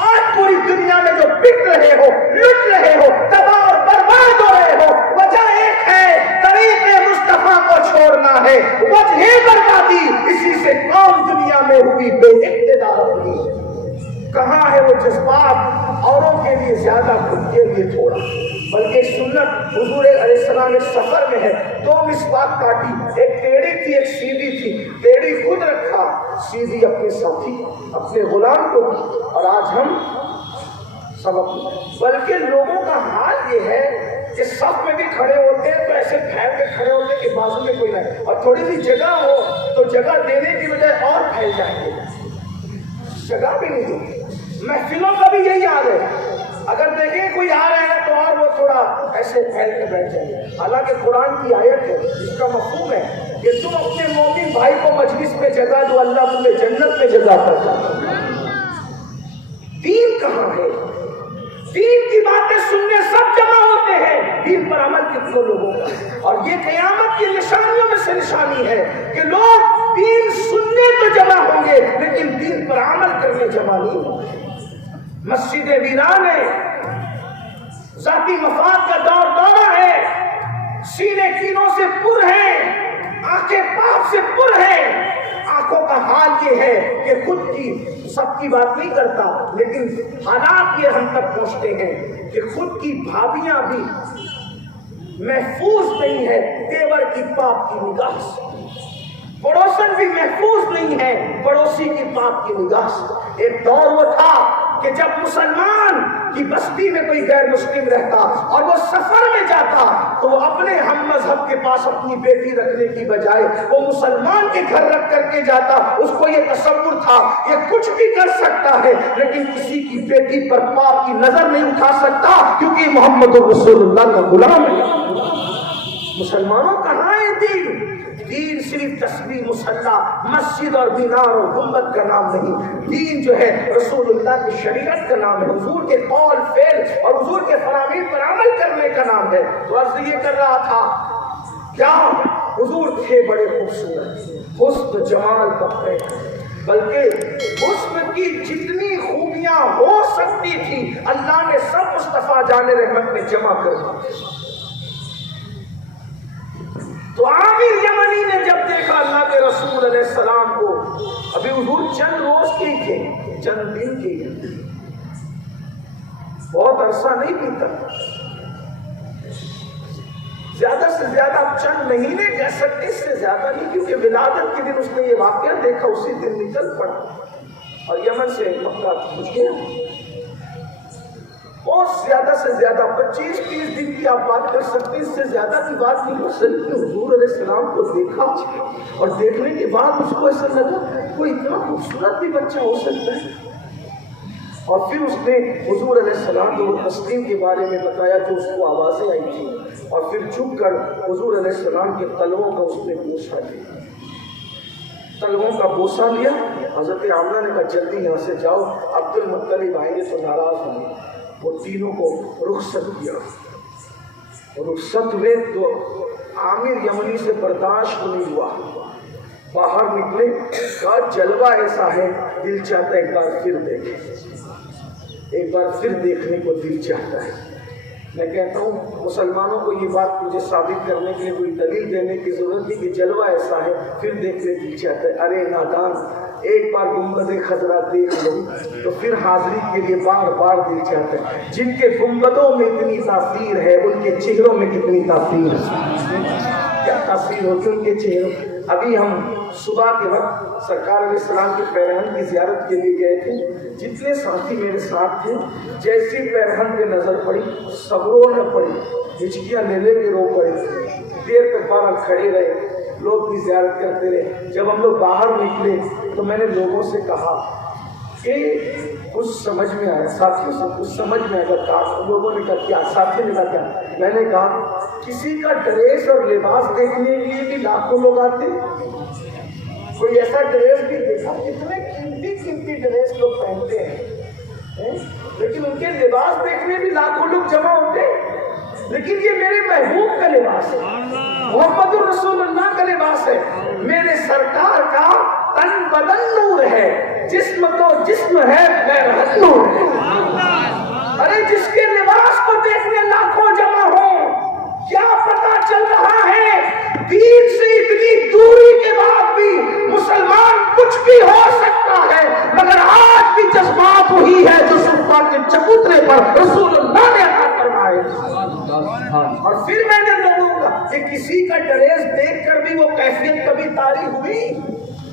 آج پوری دنیا میں جو بک رہے ہو، لٹ رہے ہو، تباہ اور برباد ہو رہے ہو، وجہ ایک ہے، طریق مصطفیٰ کو چھوڑنا ہے، وجہ بربادی اسی سے قوم دنیا میں ہوئی بے اقتدار ہوئی۔ کہاں ہے وہ جذبات اوروں کے لیے زیادہ خود کے لیے تھوڑا؟ بلکہ سنت حضور علیہ السلام ایک سفر میں ہے، 2 مسواک کاٹی، ایک ٹیڑھی تھی ایک سیدھی تھی، ٹیڑھی خود رکھا، سیدھی اپنے ساتھی اپنے غلام کو دی، اور آج ہم سبق، بلکہ لوگوں کا حال یہ ہے کہ صف میں بھی کھڑے ہوتے ہیں تو ایسے پھیل کے کھڑے ہوتے ہیں کہ بازو میں کوئی نہیں، اور تھوڑی سی جگہ ہو تو جگہ دینے کی بجائے اور پھیل جائیں گے، جگہ بھی نہیں ہوتی۔ محفلوں کا بھی یہی حال ہے، اگر دیکھیں کوئی آ رہا ہے تو اور وہ تھوڑا ایسے پھیل کے بیٹھ جائیں گے، حالانکہ قرآن کی آیت ہے، اس کا مفہوم ہے کہ تم اپنے مومن بھائی کو مجلس میں جگہ دو، اللہ تمہیں جنت میں جگہ کرتا ہے۔ دین کہاں ہے؟ دین کی باتیں سننے سب جمع ہوتے ہیں، دین پر عمل کتنے لوگوں کا؟ اور یہ قیامت کی نشانیوں میں سے نشانی ہے کہ لوگ دین سننے تو جمع ہوں گے لیکن دین پر عمل کرنے جمع نہیں ہوں گے۔ مسجدیں ویران ہیں، ذاتی مفاد کا دورہ ہے، سینے کینوں سے پر ہیں، آنکھیں پاپ سے پر ہیں۔ آنکھوں کا حال یہ ہے کہ خود کی سب کی بات نہیں کرتا، لیکن حالات یہ ہم تک پہنچتے ہیں کہ خود کی بھابیاں بھی محفوظ نہیں ہے دیور کی پاپ کی نگاہ سے، پڑوسن بھی محفوظ نہیں ہے پڑوسی کی پاپ کی نگاہ سے۔ ایک دور وہ تھا کہ جب مسلمان کی بستی میں کوئی غیر مسلم رہتا اور وہ سفر میں جاتا تو وہ اپنے ہم مذہب کے پاس اپنی بیٹی رکھنے کی بجائے وہ مسلمان کے گھر رکھ کر کے جاتا۔ اس کو یہ تصور تھا یہ کچھ بھی کر سکتا ہے لیکن کسی کی بیٹی پر پاپ کی نظر نہیں اٹھا سکتا کیونکہ محمد رسول اللہ کا غلام ہے۔ مسلمانوں کہاں ہے دین؟ دین صرف تسبیح مصلی مسجد اور مینار اور گنبد کا نام نہیں، دین جو ہے رسول اللہ کی شریعت کا نام ہے، حضور کے قول فعل اور حضور کے فرامین پر عمل کرنے کا نام ہے۔ تو عرض یہ کر رہا تھا کیا حضور تھے بڑے خوبصورت، حسن جمال پکڑے، بلکہ حسن کی جتنی خوبیاں ہو سکتی تھی اللہ نے سب مصطفیٰ جان رحمت میں جمع کر دی۔ تو عامر یمنی نے جب دیکھا اللہ کے رسول علیہ السلام کو، ابھی حضور چند روز کے تھے، چند دن کے، بہت عرصہ نہیں بیتا، زیادہ سے زیادہ آپ چند مہینے کہہ سکتے، اس سے زیادہ نہیں، کیونکہ ولادت کے دن اس نے یہ واقعہ دیکھا، اسی دن نکل پڑا اور یمن سے مکہ پہنچ گیا۔ بہت زیادہ سے زیادہ 25-30 دن کی آپ بات کر سکتے ہیں، اس سے زیادہ کی بات نہیں کر سکتے۔ حضور علیہ السلام کو دیکھا اور دیکھنے کے بعد اس کو ایسا لگا کوئی اتنا خوبصورت بھی بچہ ہو سکتا ہے، اور پھر اس نے حضور علیہ السلام کو تسلیم کے بارے میں بتایا جو اس کو آوازیں آئی تھی، اور پھر چھپ کر حضور علیہ السلام کے تلووں کا اس نے بوسہ لیا، تلووں کا بوسہ لیا۔ حضرت آمنہ نے کہا جلدی یہاں سے جاؤ، عبد المطلب آئیں گے تو ناراض ہوں گے۔ وہ تینوں کو رخصت کیا، رخصت ہوئے تو عامر یمنی سے برداشت نہیں ہوا، باہر نکلے، کہا جلوہ ایسا ہے دل چاہتا ہے ایک بار پھر دیکھیں، ایک بار پھر دیکھنے کو دل چاہتا ہے۔ میں کہتا ہوں مسلمانوں کو یہ بات مجھے ثابت کرنے کے لیے کوئی دلیل دینے کی ضرورت نہیں کہ جلوہ ایسا ہے پھر دیکھنے دل چاہتا ہے۔ ارے نادان، ایک بار گنبد خضرا دیکھ لو تو پھر حاضری کے لیے بار بار دل چاہتا ہے۔ جن کے گنبدوں میں اتنی تاثیر ہے ان کے چہروں میں کتنی تاثیر ہے، کیا تاثیر ہوتی ان کے چہروں۔ ابھی ہم صبح کے وقت سرکار علیہ السلام کے پیرہن کی زیارت کے لیے گئے تھے، جتنے ساتھی میرے ساتھ تھے جیسی پیرہن پہ نظر پڑی صبروں نہ پڑی، ہچکیاں لے لے کے رو پڑے، دیر تک باہر کھڑے رہے، لوگ بھی زیارت کرتے رہے۔ جب ہم لوگ باہر نکلے تو میں نے لوگوں سے کہا کہ کچھ سمجھ میں آیا، ساتھیوں سے کچھ سمجھ میں آیا، کہا لوگوں نے کہا کیا، ساتھی نے کہا کیا، میں نے کہا کسی کا ڈریس اور لباس دیکھنے کے لیے بھی لاکھوں لوگ آتے، کوئی ایسا ڈریس بھی دیکھا، اتنے قیمتی ڈریس لوگ پہنتے ہیں لیکن ان کے لباس دیکھنے بھی لاکھوں لوگ جمع ہوتے، لیکن یہ میرے محبوب کا لباس ہے، محمد رسول اللہ کا لباس ہے، میرے سرکار کا تن بدن نور ہے، جسم تو جسم ہے پیرہن نور ہے۔ ارے جس کے لباس کو دیکھنے لاکھوں جمع ہوں، کیا پتا چل رہا ہے دین سے اتنی دوری کے بعد بھی مسلمان کچھ بھی ہو سکتا ہے، مگر آج بھی جذبات وہی ہے جو صفا کے چبوترے پر رسول اللہ نے عطا فرمائے۔ اور پھر میں نے لوگوں کا کہ کسی کا ڈریس دیکھ کر بھی وہ کیفیت کبھی طاری ہوئی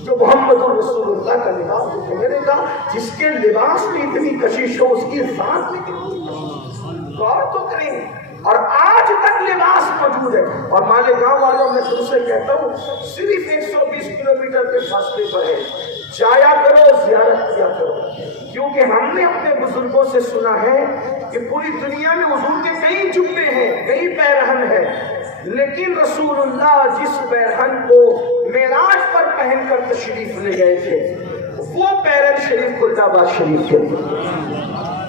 جو محمد رسول اللہ کا لباس ہے۔ میں نے کہا جس کے لباس میں اتنی کشش ہو اس کی ذات میں کتنی کشش، غور تو کریں۔ اور آج تک لباس موجود ہے، اور مالیگاؤں والوں میں تم سے کہتا ہوں صرف 120 کلومیٹر کے فاصلے پر ہے، جایا کرو، زیارت کیا کرو، کیونکہ ہم نے اپنے بزرگوں سے سنا ہے کہ پوری دنیا میں حضور کے کئی جبے ہیں، کئی پیرہن ہیں، لیکن رسول اللہ جس پیرہن کو پہن کر تشریف لے گئے تھے، وہ پیرن شریف خلد آباد شریف کے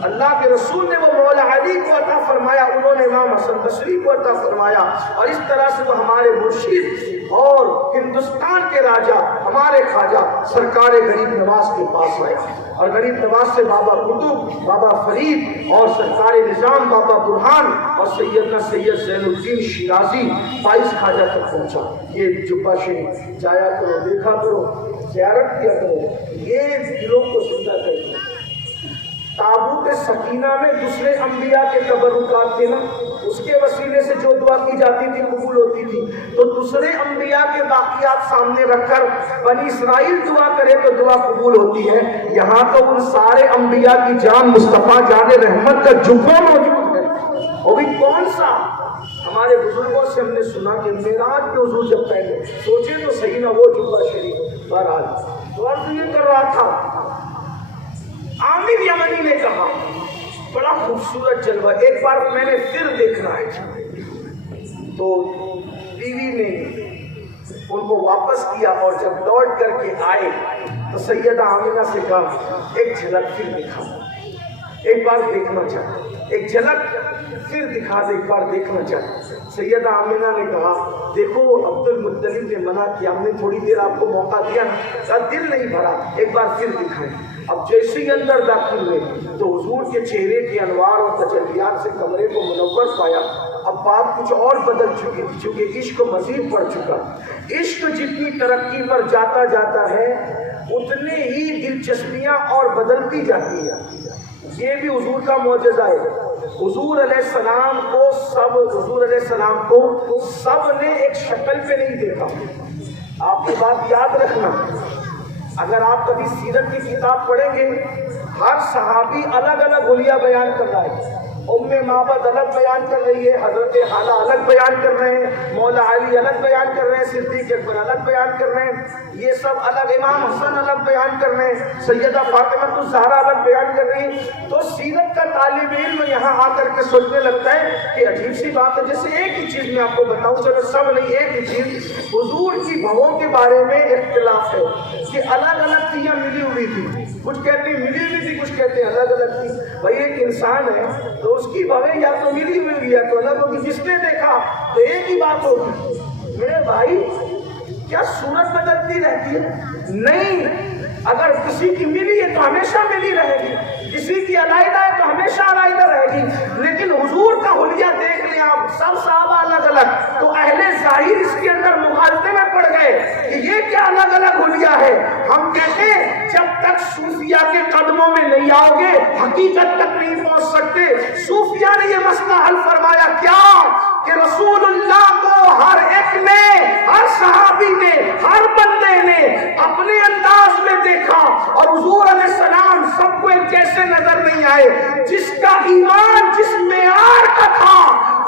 اللہ کے رسول نے وہ مولا علی کو عطا فرمایا، انہوں نے امام حسن بصری کو عطا فرمایا، اور اس طرح سے وہ ہمارے مرشد اور ہندوستان کے راجہ ہمارے خواجہ سرکار غریب نواز کے پاس آیا، اور غریب نواز سے بابا قطب، بابا فرید اور سرکار نظام بابا برہان اور سیدنا سید زین الدین شیرازی 22 خواجہ تک پہنچا۔ یہ جبہ شریف جایا کرو، دیکھا کرو، زیارت کیا کرو، یہ دلوں کو زندہ کرے۔ تابوت سکینہ میں دوسرے انبیاء کے تبرکات تھے نا، اس کے وسیلے سے جو دعا کی جاتی تھی قبول ہوتی تھی، تو دوسرے انبیاء کے باقیات سامنے رکھ کر بنی اسرائیل دعا کرے تو دعا قبول ہوتی ہے۔ یہاں تو ان سارے انبیاء کی جان مصطفیٰ جان رحمت کا جبہ موجود ہے، وہ بھی کون سا؟ ہمارے بزرگوں سے ہم نے سنا کہ معراج کے حضور جب پہلے سوچے تو صحیح نہ، وہ جبہ شریف بہرحال تو عرض یہ کر رہا تھا، عامر یمنی نے کہا بڑا خوبصورت جلوہ، ایک بار میں نے پھر دیکھنا ہے، تو بیوی نے ان کو واپس کیا، اور جب لوٹ کر کے آئے تو سیدہ آمنہ سے کہا ایک جھلک پھر دکھا، ایک بار دیکھنا چاہتا، ایک جھلک پھر دکھا دے، ایک بار دیکھنا چاہتا۔ سیدہ آمنہ نے کہا دیکھو عبد المطلب نے منع کیا، ہم نے تھوڑی دیر آپ کو موقع دیا نا، کہا دل نہیں بھرا، ایک بار پھر دکھائیں۔ اب جیسے ہی اندر داخل ہوئے تو حضور کے چہرے کے انوار اور تجلیات سے کمرے کو منور پایا۔ اب بات کچھ اور بدل چکی تھی، چونکہ عشق مزید بڑھ چکا۔ عشق جتنی ترقی پر جاتا جاتا ہے اتنے ہی دلچسپیاں اور بدلتی جاتی ہیں۔ یہ بھی حضور کا معجزہ ہے۔ حضور علیہ السلام کو سب نے ایک شکل پہ نہیں دیکھا۔ آپ یہ بات یاد رکھنا، اگر آپ کبھی سیرت کی کتاب پڑھیں گے، ہر صحابی الگ الگ حلیہ بیان کر رہا ہے۔ ام معبد الگ بیان کر رہی ہے، حضرت حالہ الگ بیان کر رہے ہیں، مولا علی الگ بیان کر رہے ہیں، صدیق اکبر الگ بیان کر رہے ہیں، یہ سب الگ، امام حسن الگ بیان کر رہے ہیں، سیدہ فاطمہ الزہرا الگ بیان کر رہی ہیں۔ تو سیرت کا طالب علم یہاں آ کر کے سوچنے لگتا ہے کہ عجیب سی بات ہے، جیسے ایک ہی چیز میں آپ کو بتاؤں، چلو سب نہیں، ایک ہی چیز، حضور کی بہوؤں کے بارے میں اختلاف ہے کہ الگ الگ تھیں یا ملی ہوئی تھی، کچھ کہتے ہیں ملی ہوئی تھی، کچھ کہتے ہیں الگ الگ تھی۔ بھائی ایک انسان ہے تو اس کی بہویں یا تو ملی ہوئی یا تو الگ ہوگی، جس نے دیکھا تو ایک ہی بات ہوگی۔ میرے بھائی کیا صورت بدلتی رہتی ہے؟ نہیں، اگر کسی کی ملی ہے تو ہمیشہ ملی رہے گی، کسی کی علیحدہ ہے تو ہمیشہ علیحدہ رہے گی۔ لیکن حضور کا حلیہ دیکھ لیں آپ، سب صحابہ الگ الگ، تو اہل ظاہر اس کے اندر مغالطے میں پڑ گئے کہ یہ کیا الگ الگ حلیہ ہے۔ ہم کہتے ہیں جب تک صوفیہ کے قدموں میں نہیں آؤ گے حقیقت تک نہیں پہنچ سکتے۔ صوفیہ نے یہ مسئلہ حل فرمایا کیا کہ رسول اللہ کو ہر ایک نے، ہر صحابی نے، ہر بندے نے اپنے انداز میں دیکھا، اور حضور علیہ السلام سب کو ایک جیسے نظر نہیں آئے۔ جس کا ایمان جس معیار کا تھا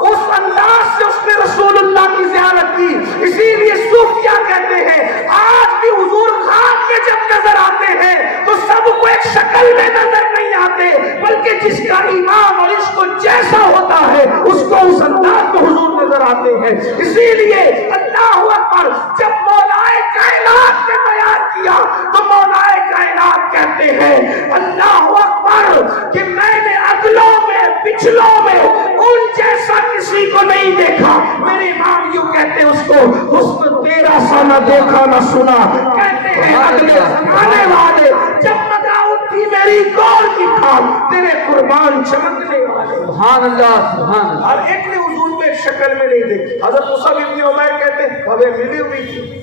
اس انداز سے اس نے رسول اللہ کی زیارت کی۔ اسی لیے صوفیہ کہتے ہیں آج بھی حضور خواب میں جب نظر آتے ہیں تو سب کو ایک شکل میں نظر نہیں آتے، بلکہ جس کا ایمان اور عشق جیسا ہوتا ہے اس کو اس انداز میں حضور نظر آتے ہیں۔ اسی لیے اللہ اکبر جب مولائے کائنات نے بیان کیا تو مولائے کائنات کہتے ہیں اللہ اکبر کہ میں نے اگلوں میں پچھلوں میں ان جیسا کسی کو نہیں دیکھا۔ میرے امام یوں کہتے ہیں اس کو حسن تیرا سا نہ دیکھا نہ سنا، کہتے ہیں اگلے زمانے والے جب مگا اٹھی میری گور کی کھال تیرے قربان چمکنے والے۔ سبحان اللہ، سبحان اللہ۔ ہر ایک نے حضور کو ایک شکل میں نہیں دیکھی۔ حضرت مصعب ابن عمیر کہتے ہیں ہمیں ملی ہوئی تھی،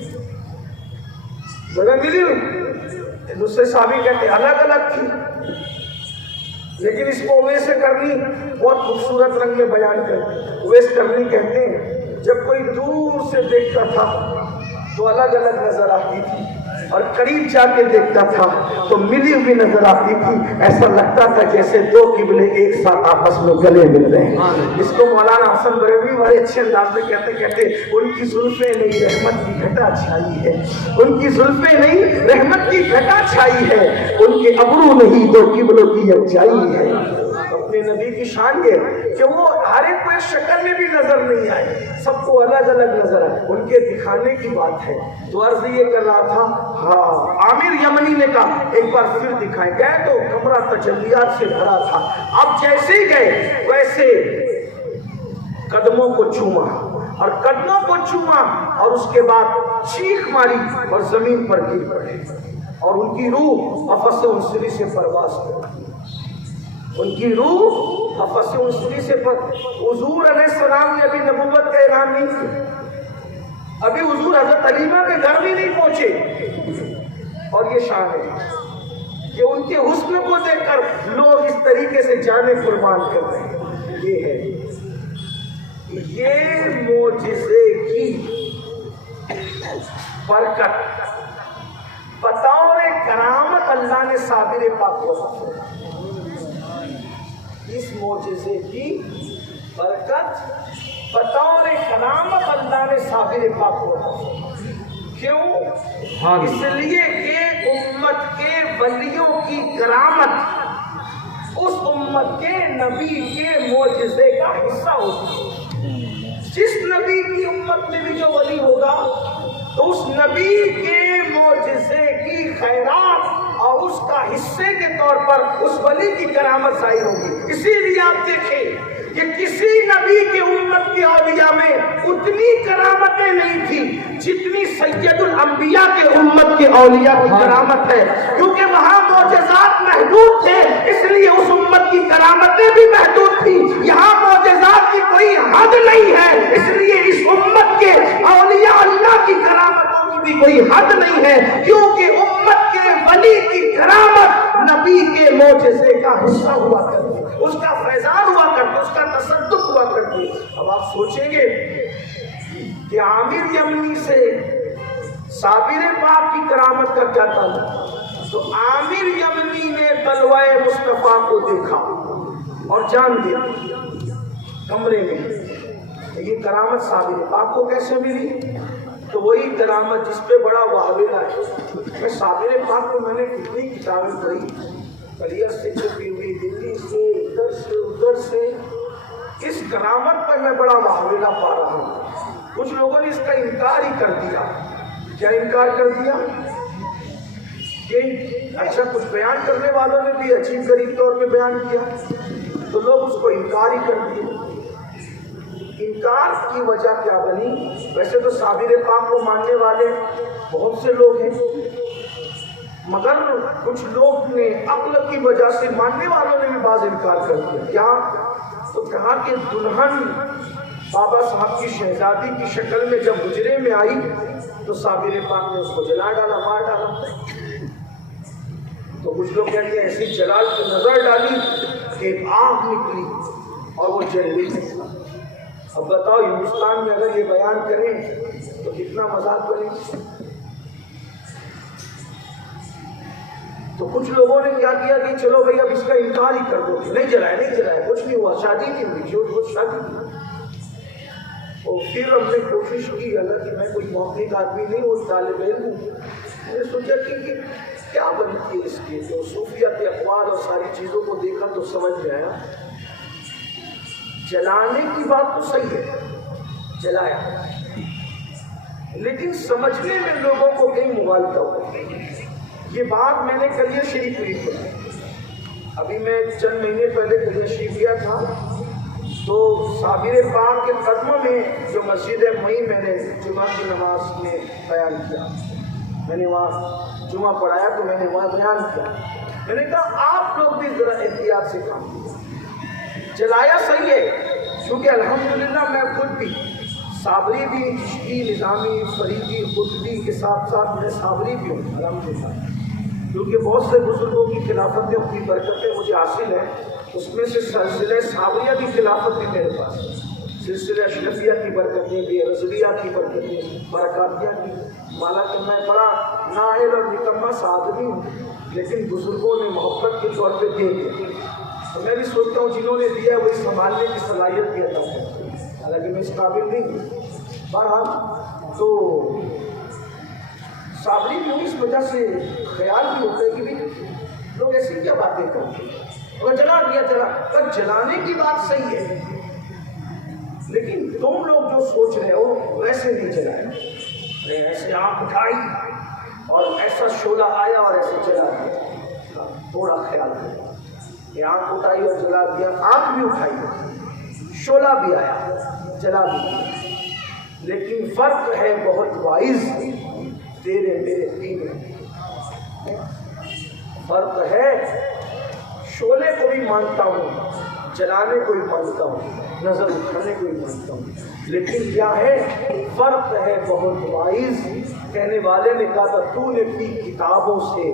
جگہ ملی ہوئی، دوسرے صحابی کہتے ہیں الگ الگ تھی، لیکن اس کو اویس کرنی بہت خوبصورت رنگ میں بیان کرتے۔ اویس کرنی کہتے ہیں جب کوئی دور سے دیکھتا تھا تو الگ الگ نظر آتی تھی، اور قریب جا کے دیکھتا تھا تو ملی ہوئی نظر آتی تھی، ایسا لگتا تھا جیسے دو قبلے ایک ساتھ آپس میں گلے مل رہے ہیں۔ اس کو مولانا حسن بریلوی بڑے اچھے انداز میں کہتے ان کی زلفیں نہیں رحمت کی گھٹا چھائی ہے، ان کی زلفیں نہیں رحمت کی گھٹا چھائی ہے، ان کے ابرو نہیں دو قبلوں کی یکجائی ہے۔ اپنے اپنے نبی کی شان یہ کہ وہ ہر ایک کو ایک شکل میں بھی نظر نہیں آئے، سب کو الگ الگ نظر آئے، ان کے دکھانے کی بات ہے۔ تو عرض یہ کر رہا تھا، ہاں عامر یمنی نے کہا ایک بار پھر دکھائیں، گئے تو کمرہ تجلیات سے بھرا تھا، اب جیسے ہی گئے ویسے قدموں کو چوما اور قدموں کو چوما اور اس کے بعد چیخ ماری اور زمین پر گر پڑے اور ان کی روح افس انسری سے پرواز کر، ان کی روح افس انسری سے حضور علیہ السلام نے ابھی نبوت کا اعلان نہیں کیا، ابھی حضور حضرت حلیمہ کے گھر بھی نہیں پہنچے، اور یہ شان ہے کہ ان کے حسن کو دیکھ کر لوگ اس طریقے سے جانیں قربان کر رہے ہیں۔ یہ ہے یہ معجزے کی برکت بطور کرامت اللہ نے صابر پاک کو، اس معجزے کی برکت بطور کرامت اللہ نے صابر پاک کو، کیوں؟ اس لیے کہ امت کے ولیوں کی کرامت اس امت کے نبی کے معجزے کا حصہ ہوتی ہے۔ جس نبی کی امت میں بھی جو ولی ہوگا تو اس نبی کے معجزے کی خیرات اور اس کا حصے کے طور پر اس ولی کی کرامت ظاہر ہوگی۔ اسی لیے آپ دیکھیں کہ کسی نبی کے امت کے اولیاء میں اتنی کرامتیں نہیں تھی جتنی سید الانبیاء کے امت کے اولیاء کی کرامت ہے، کیونکہ وہاں معجزات محدود تھے، اس لیے اس امت کی کرامتیں بھی محدود تھی۔ یہاں معجزات کی کوئی حد نہیں ہے، اس لیے اس امت کے اولیاء اللہ کی کرامتوں کی بھی کوئی حد نہیں ہے، کیونکہ امت کے ولی کی کرامت نبی کے معجزے کا حصہ ہوا کرتی، اس کا فیضان ہوا کرتی، اس کا تصدق ہوا کرتی۔ اب آپ سوچیں گے کہ عامر یمنی سے صابر پاک کی کرامت کا کیا تعلق؟ تو عامر یمنی نے بلوائے مصطفیٰ کو دیکھا اور جان دیا کمرے میں، یہ کرامت صابر پاک کو کیسے ملی؟ تو وہی کرامت جس پہ بڑا واویلا ہے۔ میں صابر پاک کو میں نے کتنی کتابیں پڑھی، کلیئر سے چھپی ہوئی، دلی سے ادھر سے ادھر سے، اس کرامت پر میں بڑا واویلا پا رہا ہوں۔ کچھ لوگوں نے اس کا انکار ہی کر دیا۔ کیا انکار کر دیا؟ کہ اچھا، کچھ بیان کرنے والوں نے بھی عجیب غریب طور پہ بیان کیا تو لوگ اس کو انکار ہی کر دیے۔ انکار کی وجہ کیا بنی؟ ویسے تو صابر پاک کو ماننے والے بہت سے لوگ ہیں، مگر کچھ لوگ نے عقل کی وجہ سے، ماننے والوں نے بھی بعض انکار کر دیا۔ کیا؟ تو کہا کہ دلہن بابا صاحب کی شہزادی کی شکل میں جب حجرے میں آئی تو صابر پاک نے اس کو جلا ڈالا، مار ڈالا۔ تو کچھ لوگ کہتے ہیں ایسی جلال کی نظر ڈالی کہ ایک آگ نکلی اور وہ جل گئی۔ اب بتاؤ ہندوستان میں اگر یہ بیان کریں تو کتنا مذاق بنے۔ تو کچھ لوگوں نے کیا کیا کہ چلو بھائی اب اس کا انکار ہی کر دو، نہیں جلائے نہیں جلائے، کچھ نہیں ہوا، شادی کی ہوئی، جو شادی کی۔ اور پھر ہم نے کوشش کی، حالانکہ میں کوئی موقع آدمی نہیں ہوں، طالب علم ہوں، میں نے سوچا کہ کیا بنتی ہے اس کی، جو صوفیت اقوال اور ساری چیزوں کو دیکھا تو سمجھ میں آیا جلانے کی بات تو صحیح ہے، جلایا، لیکن سمجھنے میں لوگوں کو کہیں مغالطہ ہوا۔ یہ بات میں نے کلیئر شریف میں پڑھی، ابھی میں چند مہینے پہلے کلیئر شریف گیا تھا تو صابر پاک کے قدموں میں جو مسجد مئی میں نے جمعہ کی نماز میں بیان کیا، میں نے وہاں جمعہ پڑھایا تو میں نے وہاں بیان کیا، میں نے کہا آپ لوگ بھی ذرا احتیاط سے کام کیجیے۔ جلایا صحیح ہے، کیونکہ الحمدللہ میں خود بھی صابری بھی، چشتی، نظامی، فریدی، قطبی کے ساتھ ساتھ میں صابری بھی ہوں الحمدللہ، کیونکہ بہت سے بزرگوں کی خلافت میں اپنی برکتیں مجھے حاصل ہیں، اس میں سے سلسلہ صابریہ کی خلافت بھی میرے پاس ہے، سلسلہ اشرفیہ کی برکتیں بھی، رضویہ کی برکتیں، برکاتیہ کی، مالا کہ میں بڑا نااہل اور نکما سا آدمی ہوں، لیکن بزرگوں نے محبت کے طور پہ دے دیا، تو میں بھی سوچتا ہوں جنہوں نے دیا ہے وہی سنبھالنے کی صلاحیت بھی عطا کرتے ہیں، حالانکہ میں اس قابل نہیں ہوں۔ بہرحال تو صابری بھی اس وجہ سے خیال بھی ہوتا ہے کہ لوگ ایسی کیا باتیں کرتے ہیں، اور جلا دیا پر جلانے کی بات صحیح ہے، لیکن تم لوگ جو سوچ رہے ہو ویسے نہیں جلائے، ایسے آنکھ اٹھائی اور ایسا شعلہ آیا اور ایسے جلا دیا، تھوڑا خیال کرو کہ آنکھ اٹھائی اور جلا دیا، آنکھ بھی اٹھائی، شعلہ بھی آیا، جلا بھی دیا، لیکن فرق ہے بہت وائز تیرے میرے دین میں، فرق ہے، شعلے کو بھی مانتا ہوں، جلانے کو بھی مانتا ہوں، نظر اٹھانے کو بھی مانتا ہوں، لیکن کیا ہے فرق ہے بہت وائز۔ کہنے والے نے کہا تھا تو نے پی کتابوں سے،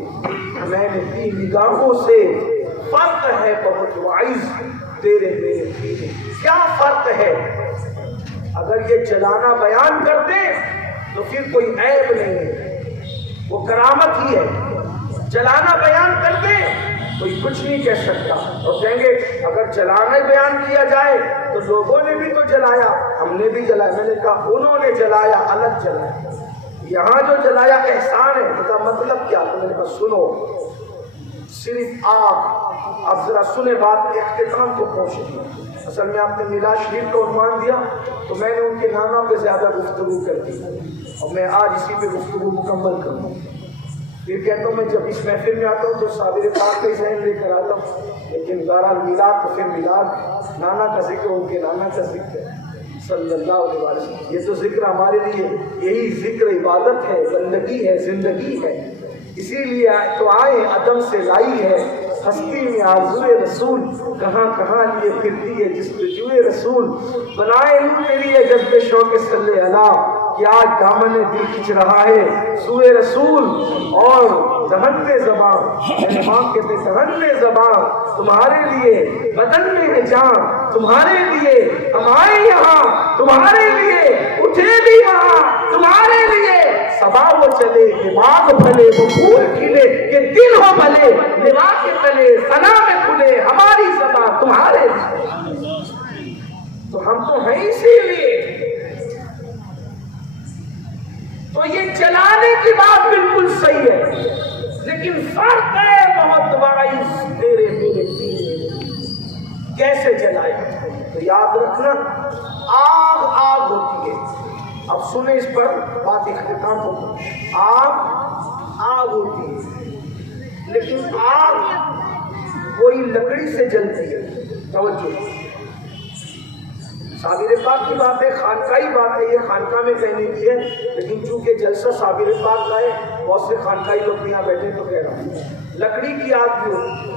میں نے پی نگاہوں سے، فرق ہے بہت وائز تیرے میرے دین میں۔ کیا فرق ہے؟ اگر یہ جلانا بیان کر دے تو پھر کوئی عیب نہیں ہے، وہ کرامت ہی ہے، جلانا بیان کر دے کوئی کچھ نہیں کہہ سکتا، اور کہیں گے اگر جلانا بیان کیا جائے تو لوگوں نے بھی تو جلایا، ہم نے بھی جلایا، میں نے کہا انہوں نے جلایا الگ جلایا، یہاں جو جلایا احسان ہے، اس کا مطلب کیا؟ تو میں نے کہا سنو، صرف آگ، اب ذرا سنے بات کے اختتام کو پہنچے۔ اصل میں آپ نے میلاد شریف کو عنوان دیا تو میں نے ان کے نامہ پہ زیادہ گفتگو کر دی، اور میں آج اسی پہ گفتگو مکمل کروں۔ پھر کہتا ہوں میں جب اس محفل میں آتا ہوں تو صابر پاک کا ذہن لے کر آتا ہوں، لیکن بہرحال میلاد تو پھر میلاد، نانا کا ذکر ان کے نانا کا ذکر ہے صلی اللہ علیہ وسلم۔ یہ تو ذکر ہمارے لیے، یہی ذکر عبادت ہے، بندگی ہے، زندگی ہے، اسی لیے تو آئے عدم سے لائی ہے ہستی میں آرزوئے رسول، کہاں کہاں لیے پھرتی ہے جستجوئے رسول، بنائے ہوں تیری ہے جذب شوق صلی اللہ، کہ آج دامن دل کھچ رہا ہے سوئے رسول، اور دہنتے زبان، میرے ماں کہتے دہنتے زبان، تمہارے لیے بدن میں ہے جان، تمہارے لیے ہم آئے یہاں، تمہارے لیے اٹھے بھی یہاں، تمہارے لیے صبا وہ چلے، دماغ بھلے وہ پھول کھلے، یہ دل ہو بھلے نوا کے تلے، ثنا میں کھلے ہماری صبا تمہارے لیے، تو ہم تو ہیں اسی لیے۔ تو یہ جلانے کی بات بالکل صحیح ہے، لیکن فرق ہے بہت وائز تیرے میرے دین، کیسے جلائے؟ تو یاد رکھنا آگ آگ ہوتی ہے، اب سنیں اس پر بات اختتام ہو، آگ آگ ہوتی ہے، لیکن آگ کوئی لکڑی سے جلتی ہے، توجہ، صابر پاک کی بات ہے، خانقاہی بات ہے، یہ خانقاہ میں کہنے کی ہے، لیکن چونکہ جلسہ صابر پاک کا ہے، بہت سے خانقاہی لوگ یہاں بیٹھے تو کہہ رہا ہوں، لکڑی کی آگ بھی ہوتی ہے،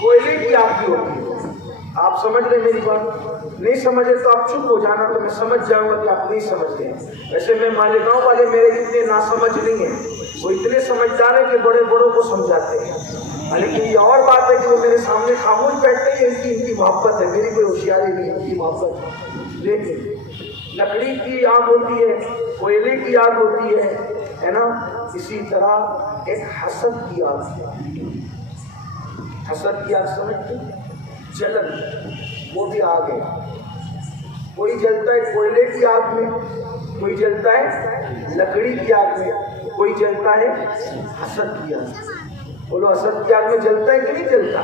کوئلے کی آگ بھی ہوتی ہے، آپ سمجھ رہے میری بات؟ نہیں سمجھے تو آپ چپ ہو جانا، تو میں سمجھ جاؤں گا کہ آپ نہیں سمجھ رہے ہیں۔ ویسے میں مالیگاؤں والے میرے اتنے ناسمجھ نہیں ہیں، وہ اتنے سمجھدار ہیں کہ بڑے بڑوں کو سمجھاتے ہیں، لیکن یہ اور بات ہے کہ وہ میرے سامنے خاموش بیٹھتے ہیں، ان کی محبت ہے، میری کوئی ہوشیاری نہیں، ان کی محبت ہے۔ لیکن لکڑی کی آگ ہوتی ہے، کوئلے کی آگ ہوتی ہے نا، اسی طرح ایک حسد کی آگ ہے، حسد کی آگ سمجھتے ہیں؟ جلن، وہ بھی آگ ہے، کوئی جلتا ہے کوئلے کی آگ میں، کوئی جلتا ہے لکڑی کی آگ میں، کوئی جلتا ہے حسد کی آگ میں۔ بولو حسد کی آگ میں جلتا ہے کہ نہیں جلتا؟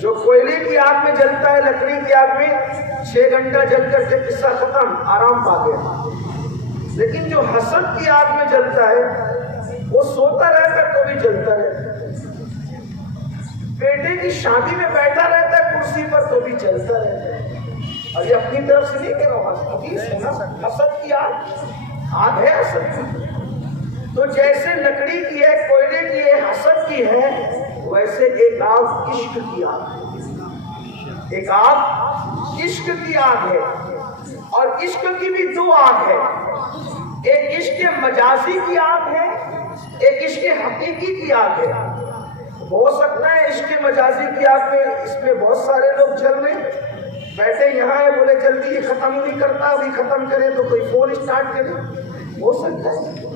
جو کوئلے کی آگ میں جلتا ہے، لکڑی کی آگ میں 6 گھنٹہ جل کر کے قصہ ختم، آرام پا گیا، لیکن جو حسد کی آگ میں جلتا ہے وہ سوتا رہتا ہے تو بھی جلتا رہتا ہے، بیٹے کی شادی میں بیٹھا رہتا ہے کرسی پر تو بھی چلتا رہتا ہے، اور یہ اپنی طرف سے نہیں کہہ رہا ہوں، حدیث ہے نا، حسد کی آگ ہے، حسد کی۔ تو جیسے لکڑی کی ہے، کوئلے کی ہے، حسد کی ہے، ویسے ایک آگ عشق کی آگ ہے، ایک آگ عشق کی آگ ہے، اور عشق کی بھی 2 آگ ہے، ایک عشق مجازی کی آگ ہے، ایک عشق حقیقی کی آگ ہے۔ ہو سکتا ہے عشق مجازی کی آگ میں اس میں بہت سارے لوگ جل رہے ہیں، بیٹھے یہاں ہے، بولے جلدی یہ ختم نہیں کرتا، ابھی ختم کرے تو کوئی فون اسٹارٹ کرے، ہو سکتا ہے،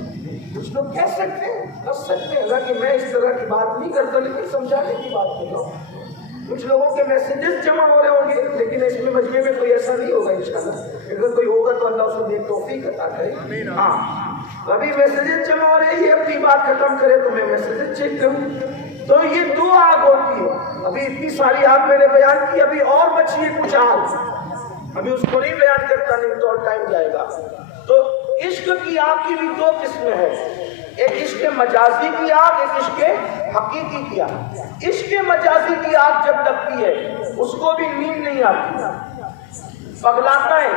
کچھ لوگ کہہ سکتے ہیں، کر سکتے ہیں، حالانکہ میں اس طرح کی بات نہیں کرتا، لیکن سمجھانے کی بات کر رہا ہوں۔ کچھ لوگوں کے میسیجز جمع ہو رہے ہوں گے، لیکن اس میں مجمع میں کوئی ایسا نہیں ہوگا انشاءاللہ، اگر کوئی ہوگا تو اللہ اس کو نیک توفیق عطا کرے۔ ہاں ابھی میسیجز جمع ہو رہے ہیں، یہ اپنی بات ختم کرے تو میں میسیجز چیک کروں۔ تو یہ 2 آگ ہوتی ہے، ابھی اتنی ساری آپ میں نے بیان کی، ابھی اور بچی ہے کچھ آگ، ابھی اس کو نہیں بیان کرتا، نہیں تو اور ٹائم جائے گا۔ تو عشق کی آگ کی بھی دو قسمیں ہیں، ایک عشق مجازی کی آگ، ایک عشق حقیقی کی آگ۔ عشق مجازی کی آگ جب لگتی ہے اس کو بھی نیند نہیں آتی، پگلاتا ہے۔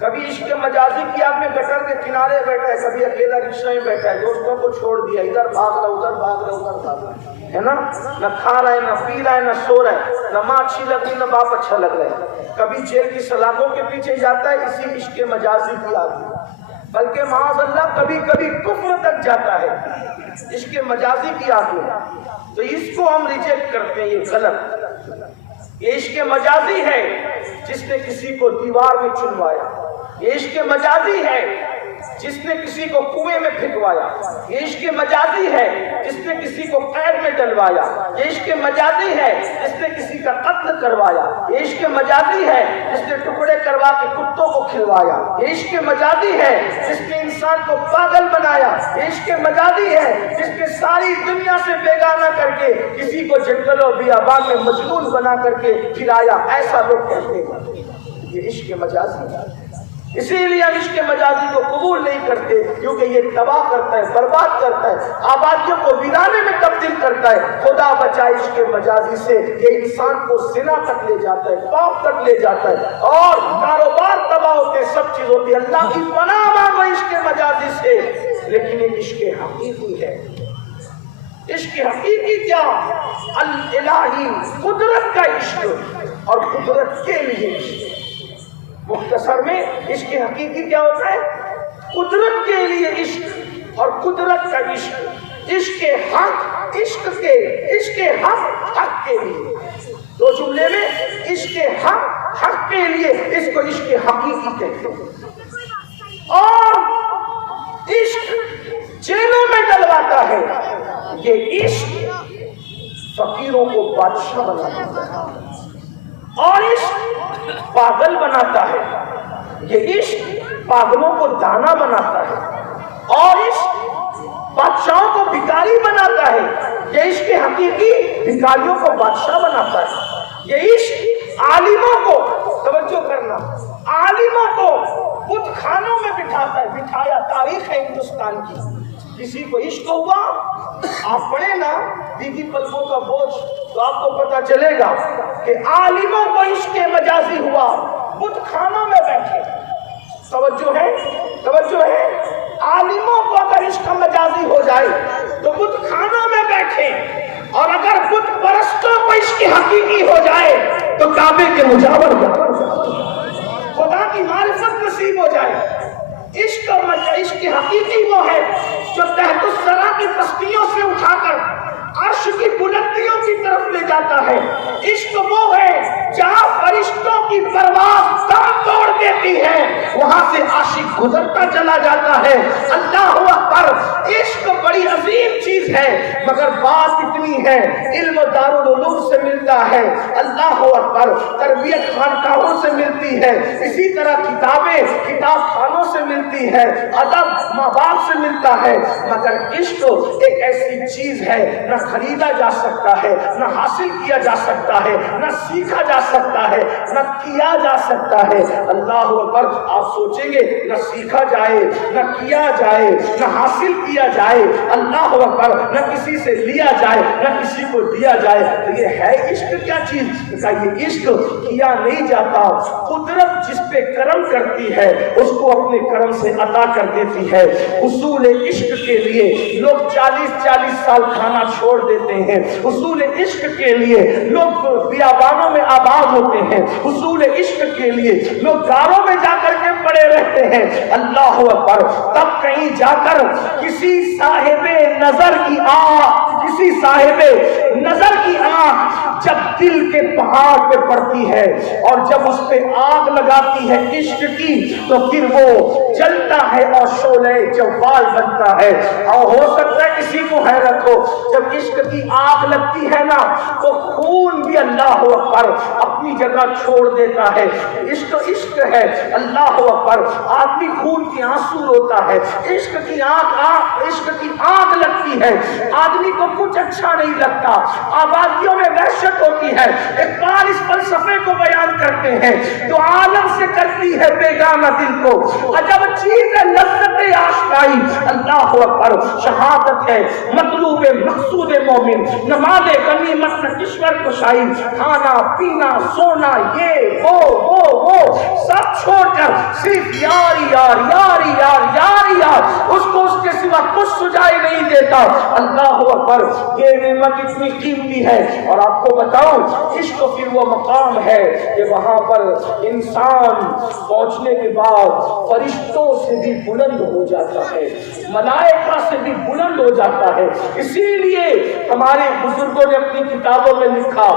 کبھی عشق مجازی کی آگ میں گٹر کے کنارے بیٹھا ہے، کبھی اکیلا رکشہ میں بیٹھا ہے، دوستوں کو چھوڑ دیا، ادھر بھاگ رہا ادھر بھاگ رہا ادھر بھاگ رہا ہے نا، نہ کھا رہا ہے نہ پی رہا ہے نہ سو رہا ہے، نہ ماں اچھی لگ رہی نہ باپ اچھا لگ رہا ہے، کبھی جیل کی سلاخوں کے پیچھے جاتا ہے اسی عشق مجازی کی آگ میں، بلکہ معاذ اللہ کبھی کبھی کفر تک جاتا ہے عشق مجازی کی آگ میں۔ تو اس کو ہم ریجیکٹ کرتے ہیں، یہ غلط۔ یہ عشق مجازی ہے جس نے کسی کو دیوار میں چنوایا، یہ عشق مجازی ہے جس نے کسی کو کنویں میں پھینکوایا، یہ عشق مجازی ہے جس نے کسی کو قید میں ڈلوایا، یہ عشق مجازی ہے جس نے کسی کا قتل کروایا، یہ عشق مجازی ہے جس نے ٹکڑے کروا کے کتوں کو کھلوایا، یہ عشق مجازی ہے جس نے انسان کو پاگل بنایا، یہ عشق مجازی ہے جس نے ساری دنیا سے بیگانہ کر کے کسی کو جنگلوں بیابان میں مجنون بنا کر کے پھرایا۔ ایسا لوگ کہتے ہیں یہ عشق مجازی ہے۔ اسی لیے ہم عشق مجازی کو قبول نہیں کرتے، کیونکہ یہ تباہ کرتا ہے، برباد کرتا ہے، آبادیوں کو ویرانے میں تبدیل کرتا ہے۔ خدا بچائے عشق مجازی سے، یہ انسان کو زنا تک لے جاتا ہے، پاپ تک لے جاتا ہے، اور کاروبار تباہ ہوتے ہیں، سب چیز ہوتی ہے۔ اللہ کی پناہ مانگو عشق مجازی سے، لیکن یہ عشق حقیقی ہے۔ عشق حقیقی کیا؟ الہی قدرت کا عشق اور قدرت کے لیے عشق۔ مختصر میں عشق حقیقی کیا ہوتا ہے؟ قدرت کے لیے عشق اور قدرت کا عشق، عشق حق، عشق حق حق کے لیے۔ دو جملے میں عشق حق حق کے لیے، اس کو عشق حقیقی کہتے ہیں۔ اور عشق جیلوں میں ڈلواتا ہے، یہ عشق فقیروں کو بادشاہ بنا دیتا ہے، اور عشق پاگل بناتا ہے، یہ عشق پاگلوں کو دانا بناتا ہے، اور عشق بادشاہوں کو بھکاری بناتا ہے، یہ عشق حقیقی بھکاریوں کو بادشاہ بناتا ہے۔ یہ عشق عالموں کو، توجہ کرنا، عالموں کو بت خانوں میں بٹھاتا ہے، بٹھایا۔ تاریخ ہے ہندوستان کی، کسی کو عشق ہوا، آپ پڑھیں نا بیوی پلکوں کا بوجھ، تو آپ کو پتا چلے گا کہ عالموں کو عشق مجازی ہوا، بت خانوں میں بیٹھے۔ توجہ ہے، توجہ ہے، عالموں کو اگر عشق مجازی ہو جائے تو بت خانوں میں بیٹھے، اور اگر بت پرستوں کو عشق حقیقی ہو جائے تو کعبے کے مجاور خدا کی معرفت نصیب ہو جائے۔ عشق اور عشق حقیقی وہ ہے جو تحت الثری کی پستیوں سے اٹھا کر عرش کی بلندیوں کی طرف لے جاتا ہے۔ عشق وہ ہے جہاں فرشتوں کی پرواز دم توڑ دیتی ہے، وہاں سے عاشق گزرتا چلا جاتا ہے۔ اللہ اکبر! عشق بڑی عظیم چیز ہے، مگر بات اتنی ہے، علم دارالعلوم سے ملتا ہے، اللہ اکبر، تربیت خانقاہوں سے ملتی ہے، اسی طرح کتابیں کتاب خانوں سے ملتی ہے، ادب ماں باپ سے ملتا ہے، مگر عشق ایک ایسی چیز ہے نہ خریدا جا سکتا ہے، نہ حاصل کیا جا سکتا ہے، نہ سیکھا جا سکتا ہے، نہ کیا جا سکتا ہے۔ اللہ اکبر! آپ سوچیں گے نہ سیکھا جائے، نہ کیا جائے، نہ حاصل کیا جائے، اللہ اکبر، نہ کسی سے لیا جائے، نہ کسی کو دیا جائے، تو یہ ہے عشق کیا چیز؟ کہ یہ عشق کیا نہیں جاتا، قدرت جس پہ کرم کرتی ہے اس کو اپنے کرم سے عطا کر دیتی ہے۔ حصول عشق کے لیے لوگ 40 سال کھانا چھوڑ دیتے ہیں، حصول عشق کے لیے لوگ بیابانوں میں آباد ہوتے ہیں، حصول عشق کے لیے لوگ غاروں میں جا کر کے پڑے رہتے ہیں، اللہ اکبر، تب کہیں جا کر کسی صاحب نظر کی آنکھ، کسی صاحب نظر کی آنکھ جب دل کے پہاڑ پہ پڑتی ہے اور جب اس پہ آگ لگاتی ہے عشق کی، تو پھر وہ جلتا ہے اور شعلہ جوال بنتا ہے۔ اور ہو سکتا ہے کسی کو حیرت ہو، جب عشق کی آگ لگتی ہے نا تو خون بھی اللہ اکبر اپنی جگہ چھوڑ دیتا ہے۔ عشق عشق ہے، اللہ اکبر، آدمی خون کی آنسو روتا ہے، عشق کی آگ لگتی ہوتی ہے, آدمی کو کچھ اچھا نہیں لگتا, آبادیوں میں وحشت ہوتی ہے. اقبال اس فلسفے کو بیان کرتے ہیں جو عالم سے کرتی ہے بیگانہ دل کو. عجب چیز ہے لذت آشنائی, اللہ اکبر, شہادت ہے مطلوب مقصود مومن, نماز غنیمت میں کشور کشائی, کھانا پینا سونا یہ وہ سب چھوڑ کر صرف یاری یار یاری یار یاری یار, اس کو اس کے سوا کچھ سجائی نہیں دیتا. اللہ اکبر, یہ نعمت اتنی قیمتی ہے. اور آپ کو بتاؤں, عشق پھر وہ مقام ہے کہ وہاں پر انسان پہنچنے کے بعد فرشتوں سے بھی بلند ہو جاتا ہے, ملائکہ سے بھی بلند ہو جاتا ہے. اسی لیے ہمارے بزرگوں نے اپنی کتابوں میں لکھا,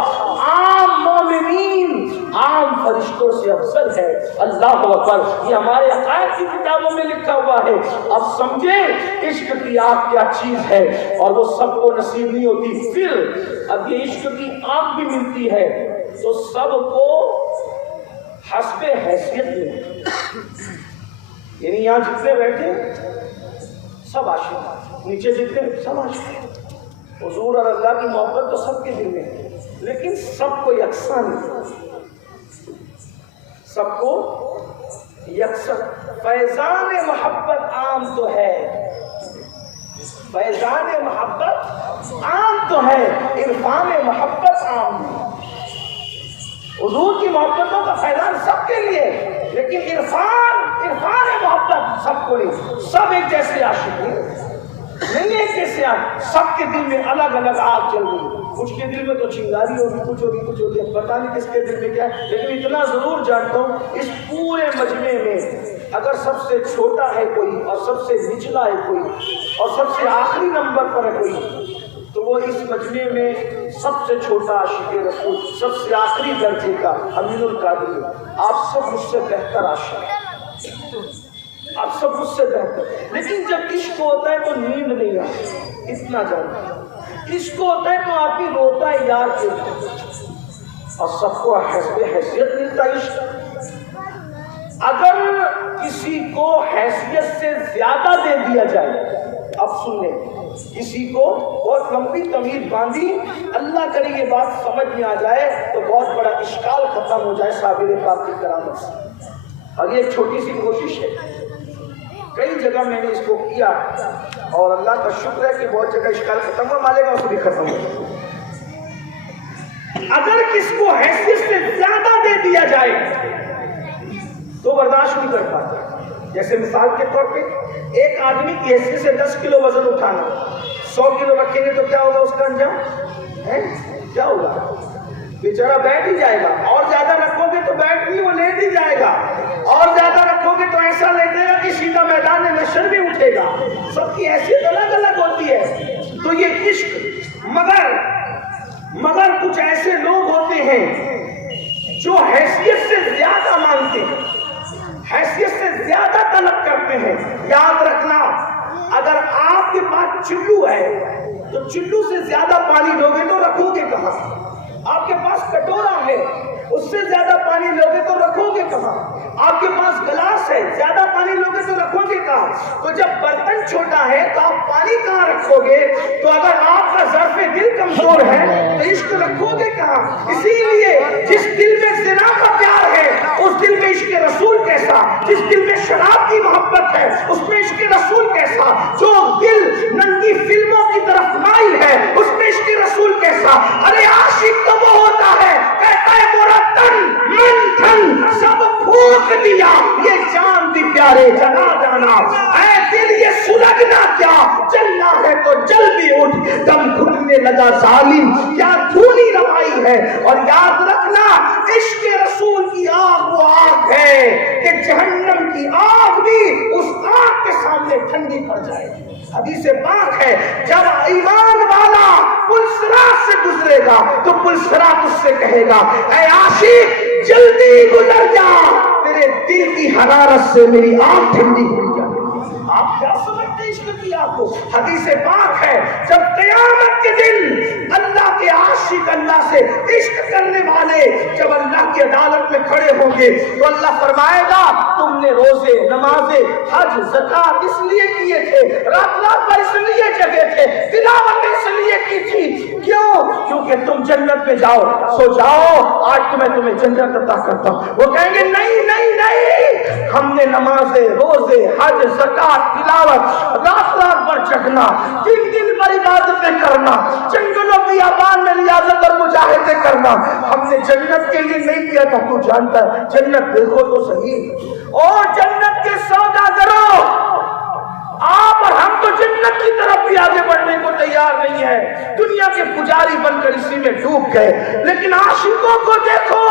عام مومنین عام فرشتوں سے افضل ہے. اللہ اکبر, یہ ہمارے عقائد کی کتابوں میں لکھا ہوا ہے. اب سمجھیں عشق کی آگ کیا چیز ہے, اور وہ سب کو نصیب نہیں ہوتی. پھر اب یہ عشق کی آگ بھی ملتی ہے تو سب کو حسب حیثیت ملتی. یعنی یہاں جتنے بیٹھے سب عاشق, نیچے جتنے سب عاشق. حضور اور اللہ کی محبت تو سب کے دل میں ہے, لیکن سب کو یکساں نہیں, سب کو یکساں. فیضان محبت عام تو ہے, فیضان محبت عام تو ہے, عرفان محبت عام نہیں. حضور کی محبتوں کا فیضان سب کے لیے, لیکن عرفان محبت سب کو نہیں. سب ایک جیسے عاشق نہیں ایک جیسے عاشق, سب کے دل میں الگ الگ آگ چل رہی. کچھ کے دل میں تو چنگاری ہوگی, کچھ ہوگی, پتہ نہیں کس کے دل میں کیا ہے. لیکن اتنا ضرور جانتا ہوں, اس پورے مجمع میں اگر سب سے چھوٹا ہے کوئی, اور سب سے نچلا ہے کوئی, اور سب سے آخری نمبر پر ہے کوئی, تو وہ اس مجمع میں سب سے چھوٹا عاشق رسول, سب سے آخری درجے کا امین القادری. آپ سب مجھ سے بہتر عاشق, آپ سب مجھ سے بہتر. لیکن جب عشق ہوتا ہے تو نیند نہیں آتی, اتنا جانتا. عشق ہوتا ہے تو آپ ہی روتا ہے یار کے, اور سب کو حسب حیثیت ملتا ہے عشق. اگر کسی کو حیثیت سے زیادہ دے دیا جائے, اب سن لیں, کسی کو بہت لمبی تمیز باندھی, اللہ کرے یہ بات سمجھ میں آ جائے تو بہت بڑا اشکال ختم ہو جائے صابر پاک کی کرامت سے. اور یہ ایک چھوٹی سی کوشش ہے, کئی جگہ میں نے اس کو کیا, اور اللہ کا شکر ہے کہ بہت جگہ اشکال ختم ہوا, مالے گا اس بھی ختم ہو. اگر کس کو حیثیت سے زیادہ دے دیا جائے تو برداشت نہیں کر پاتا. جیسے مثال کے طور پہ ایک آدمی کی حیثیت سے 10 کلو وزن اٹھانا, 100 کلو رکھیں گے تو کیا ہوگا اس کا انجام ہے, کیا ہوگا, بیچارہ بیٹھ ہی جائے گا. اور زیادہ رکھو گے تو بیٹھ بھی وہ لیٹ ہی جائے گا, اور زیادہ رکھو گے تو ایسا لیٹے گا کہ سیدھا میدان میں نشر بھی اٹھے گا. سب کی حیثیت الگ الگ ہوتی ہے. تو یہ عشق, مگر کچھ ایسے لوگ ہوتے ہیں جو حیثیت سے زیادہ مانگتے ہیں, حیثیت سے زیادہ طلب کرتے ہیں. یاد رکھنا, اگر آپ کے پاس چلو ہے تو چلو سے زیادہ پانی لوگے تو رکھو گے کہاں. آپ کے پاس کٹورا ہے, اس سے زیادہ پانی لوگے تو رکھو گے کہاں. آپ کے پاس گلاس ہے, زیادہ پانی لوگے تو رکھو گے کہاں. تو جب برتن چھوٹا ہے تو آپ پانی کہاں رکھو گے. تو اگر آپ کا ظرف دل کمزور ہے تو عشق رکھو گے کہاں. اسی لیے جس دل میں زنا کا پیار ہے اس دل میں عشق رسول کیسا, جس دل میں شراب کی محبت ہے اس میں عشق رسول کیسا, جو دل ننگی فلموں کی طرف مائل ہے اس میں عشق رسول کیسا. ارے عاشق تو وہ ہوتا ہے کہتا ہے میرا تن من دھن سب پھونک دیا, یہ جان بھی پیارے جلا جانا. اے دل یہ سلگنا کیا, جلنا ہے تو جل بھی اٹھ, دم گھٹنے لگا ظالم کیا دھولی روائی ہے. اور یاد رکھنا عشق رسول کی آگ وہ آگ ہے کہ جہنم کی آگ بھی اس آگ کے سامنے ٹھنڈی پڑ جائے. حدیث پاک ہے جب ایمان والا پل صراط سے گزرے گا تو پل صراط اس سے کہے گا اے عاشق جلدی گزر جا, تیرے دل کی حرارت سے میری آنکھ ٹھنڈی ہو جائے. آپ کیا سمجھتے عشق کی آگ کو. حدیث پاک ہے جب قیامت کے دن اللہ کے عاشق اللہ سے عشق کرنے والے جب اللہ کی عدالت میں کھڑے ہوں گے تو اللہ فرمائے گا تم نے روزے نمازیں حج زکات اس لیے کیے تھے, رات رات پر اس لیے لگے تھے, تلاوت اس لیے کی تھی, کیوں؟ کیونکہ تم جنت میں جاؤ, سو جاؤ, آج تمہیں جنت عطا کرتا ہوں. وہ کہیں گے نہیں نہیں نہیں, ہم نے نمازیں, روزے, حج, زکات, تلاوت, رات رات بھر جگنا, دن دن بھر عبادتیں کرنا, جنگلوں بیابان میں ریاضت اور مجاہدے کرنا, ہم نے جنت کے لیے نہیں کیا تھا. تو جانتا ہے جنت دیکھو تو صحیح, اور جنت کے سوداگروں, آپ اور ہم تو جنت کی طرف بھی آگے بڑھنے کو تیار نہیں ہے, دنیا کے پجاری بن کر اسی میں ڈوب گئے. لیکن عاشقوں کو دیکھو,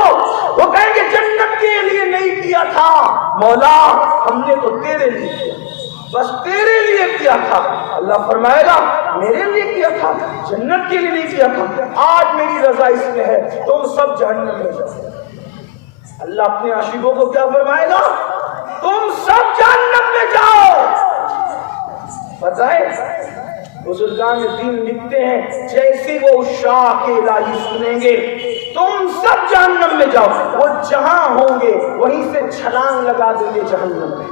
وہ کہیں گے جنت کے لیے نہیں کیا تھا مولا, ہم نے تو تیرے لیے کیا, بس تیرے لیے کیا تھا. اللہ فرمائے گا میرے لیے کیا تھا, جنت کے لیے نہیں کیا تھا. آج میری رضا اس میں ہے, تم سب جہنم میں جاؤ. اللہ اپنے عاشقوں کو کیا فرمائے گا؟ تم سب جہنم میں جاؤ. پتہ ہے بزرگان دین لکھتے ہیں, جیسے وہ عشاق الہی سنیں گے تم سب جہنم میں جاؤ, وہ جہاں ہوں گے وہیں سے چھلانگ لگا دیں گے جہنم میں.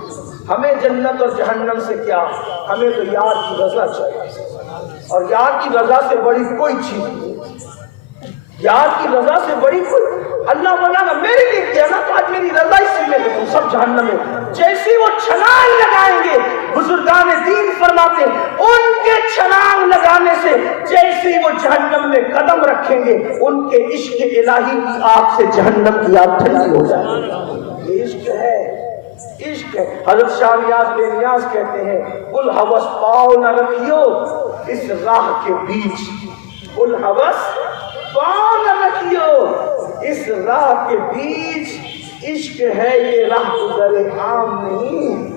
ہمیں جنت اور جہنم سے کیا, ہمیں تو یار کی رضا چاہیے, اور یار کی رضا سے بڑی کوئی چیز نہیں, یار کی رضا سے بڑی کوئی. اللہ بولا نا میرے لیے کیا نا, تو آج میری رضا اسی میں کہ تم سب جہنم میں. جیسی وہ چھلانگ لگائیں گے, بزرگان دین فرماتے ان کے چھلانگ لگانے سے جیسی وہ جہنم میں قدم رکھیں گے, ان کے عشق الہی کی آگ سے جہنم کی آگ ٹھنڈی ہو جائے گی. یہ عشق ہے, عشق ہے. حضرت شاہ نیاز بے نیاز کہتے ہیں, الہوس پاؤ نہ رکھیو اس راہ کے بیچ, الہوس پاؤ نہ رکھیو اس راہ کے بیچ, عشق ہے یہ راہ گزر عام نہیں.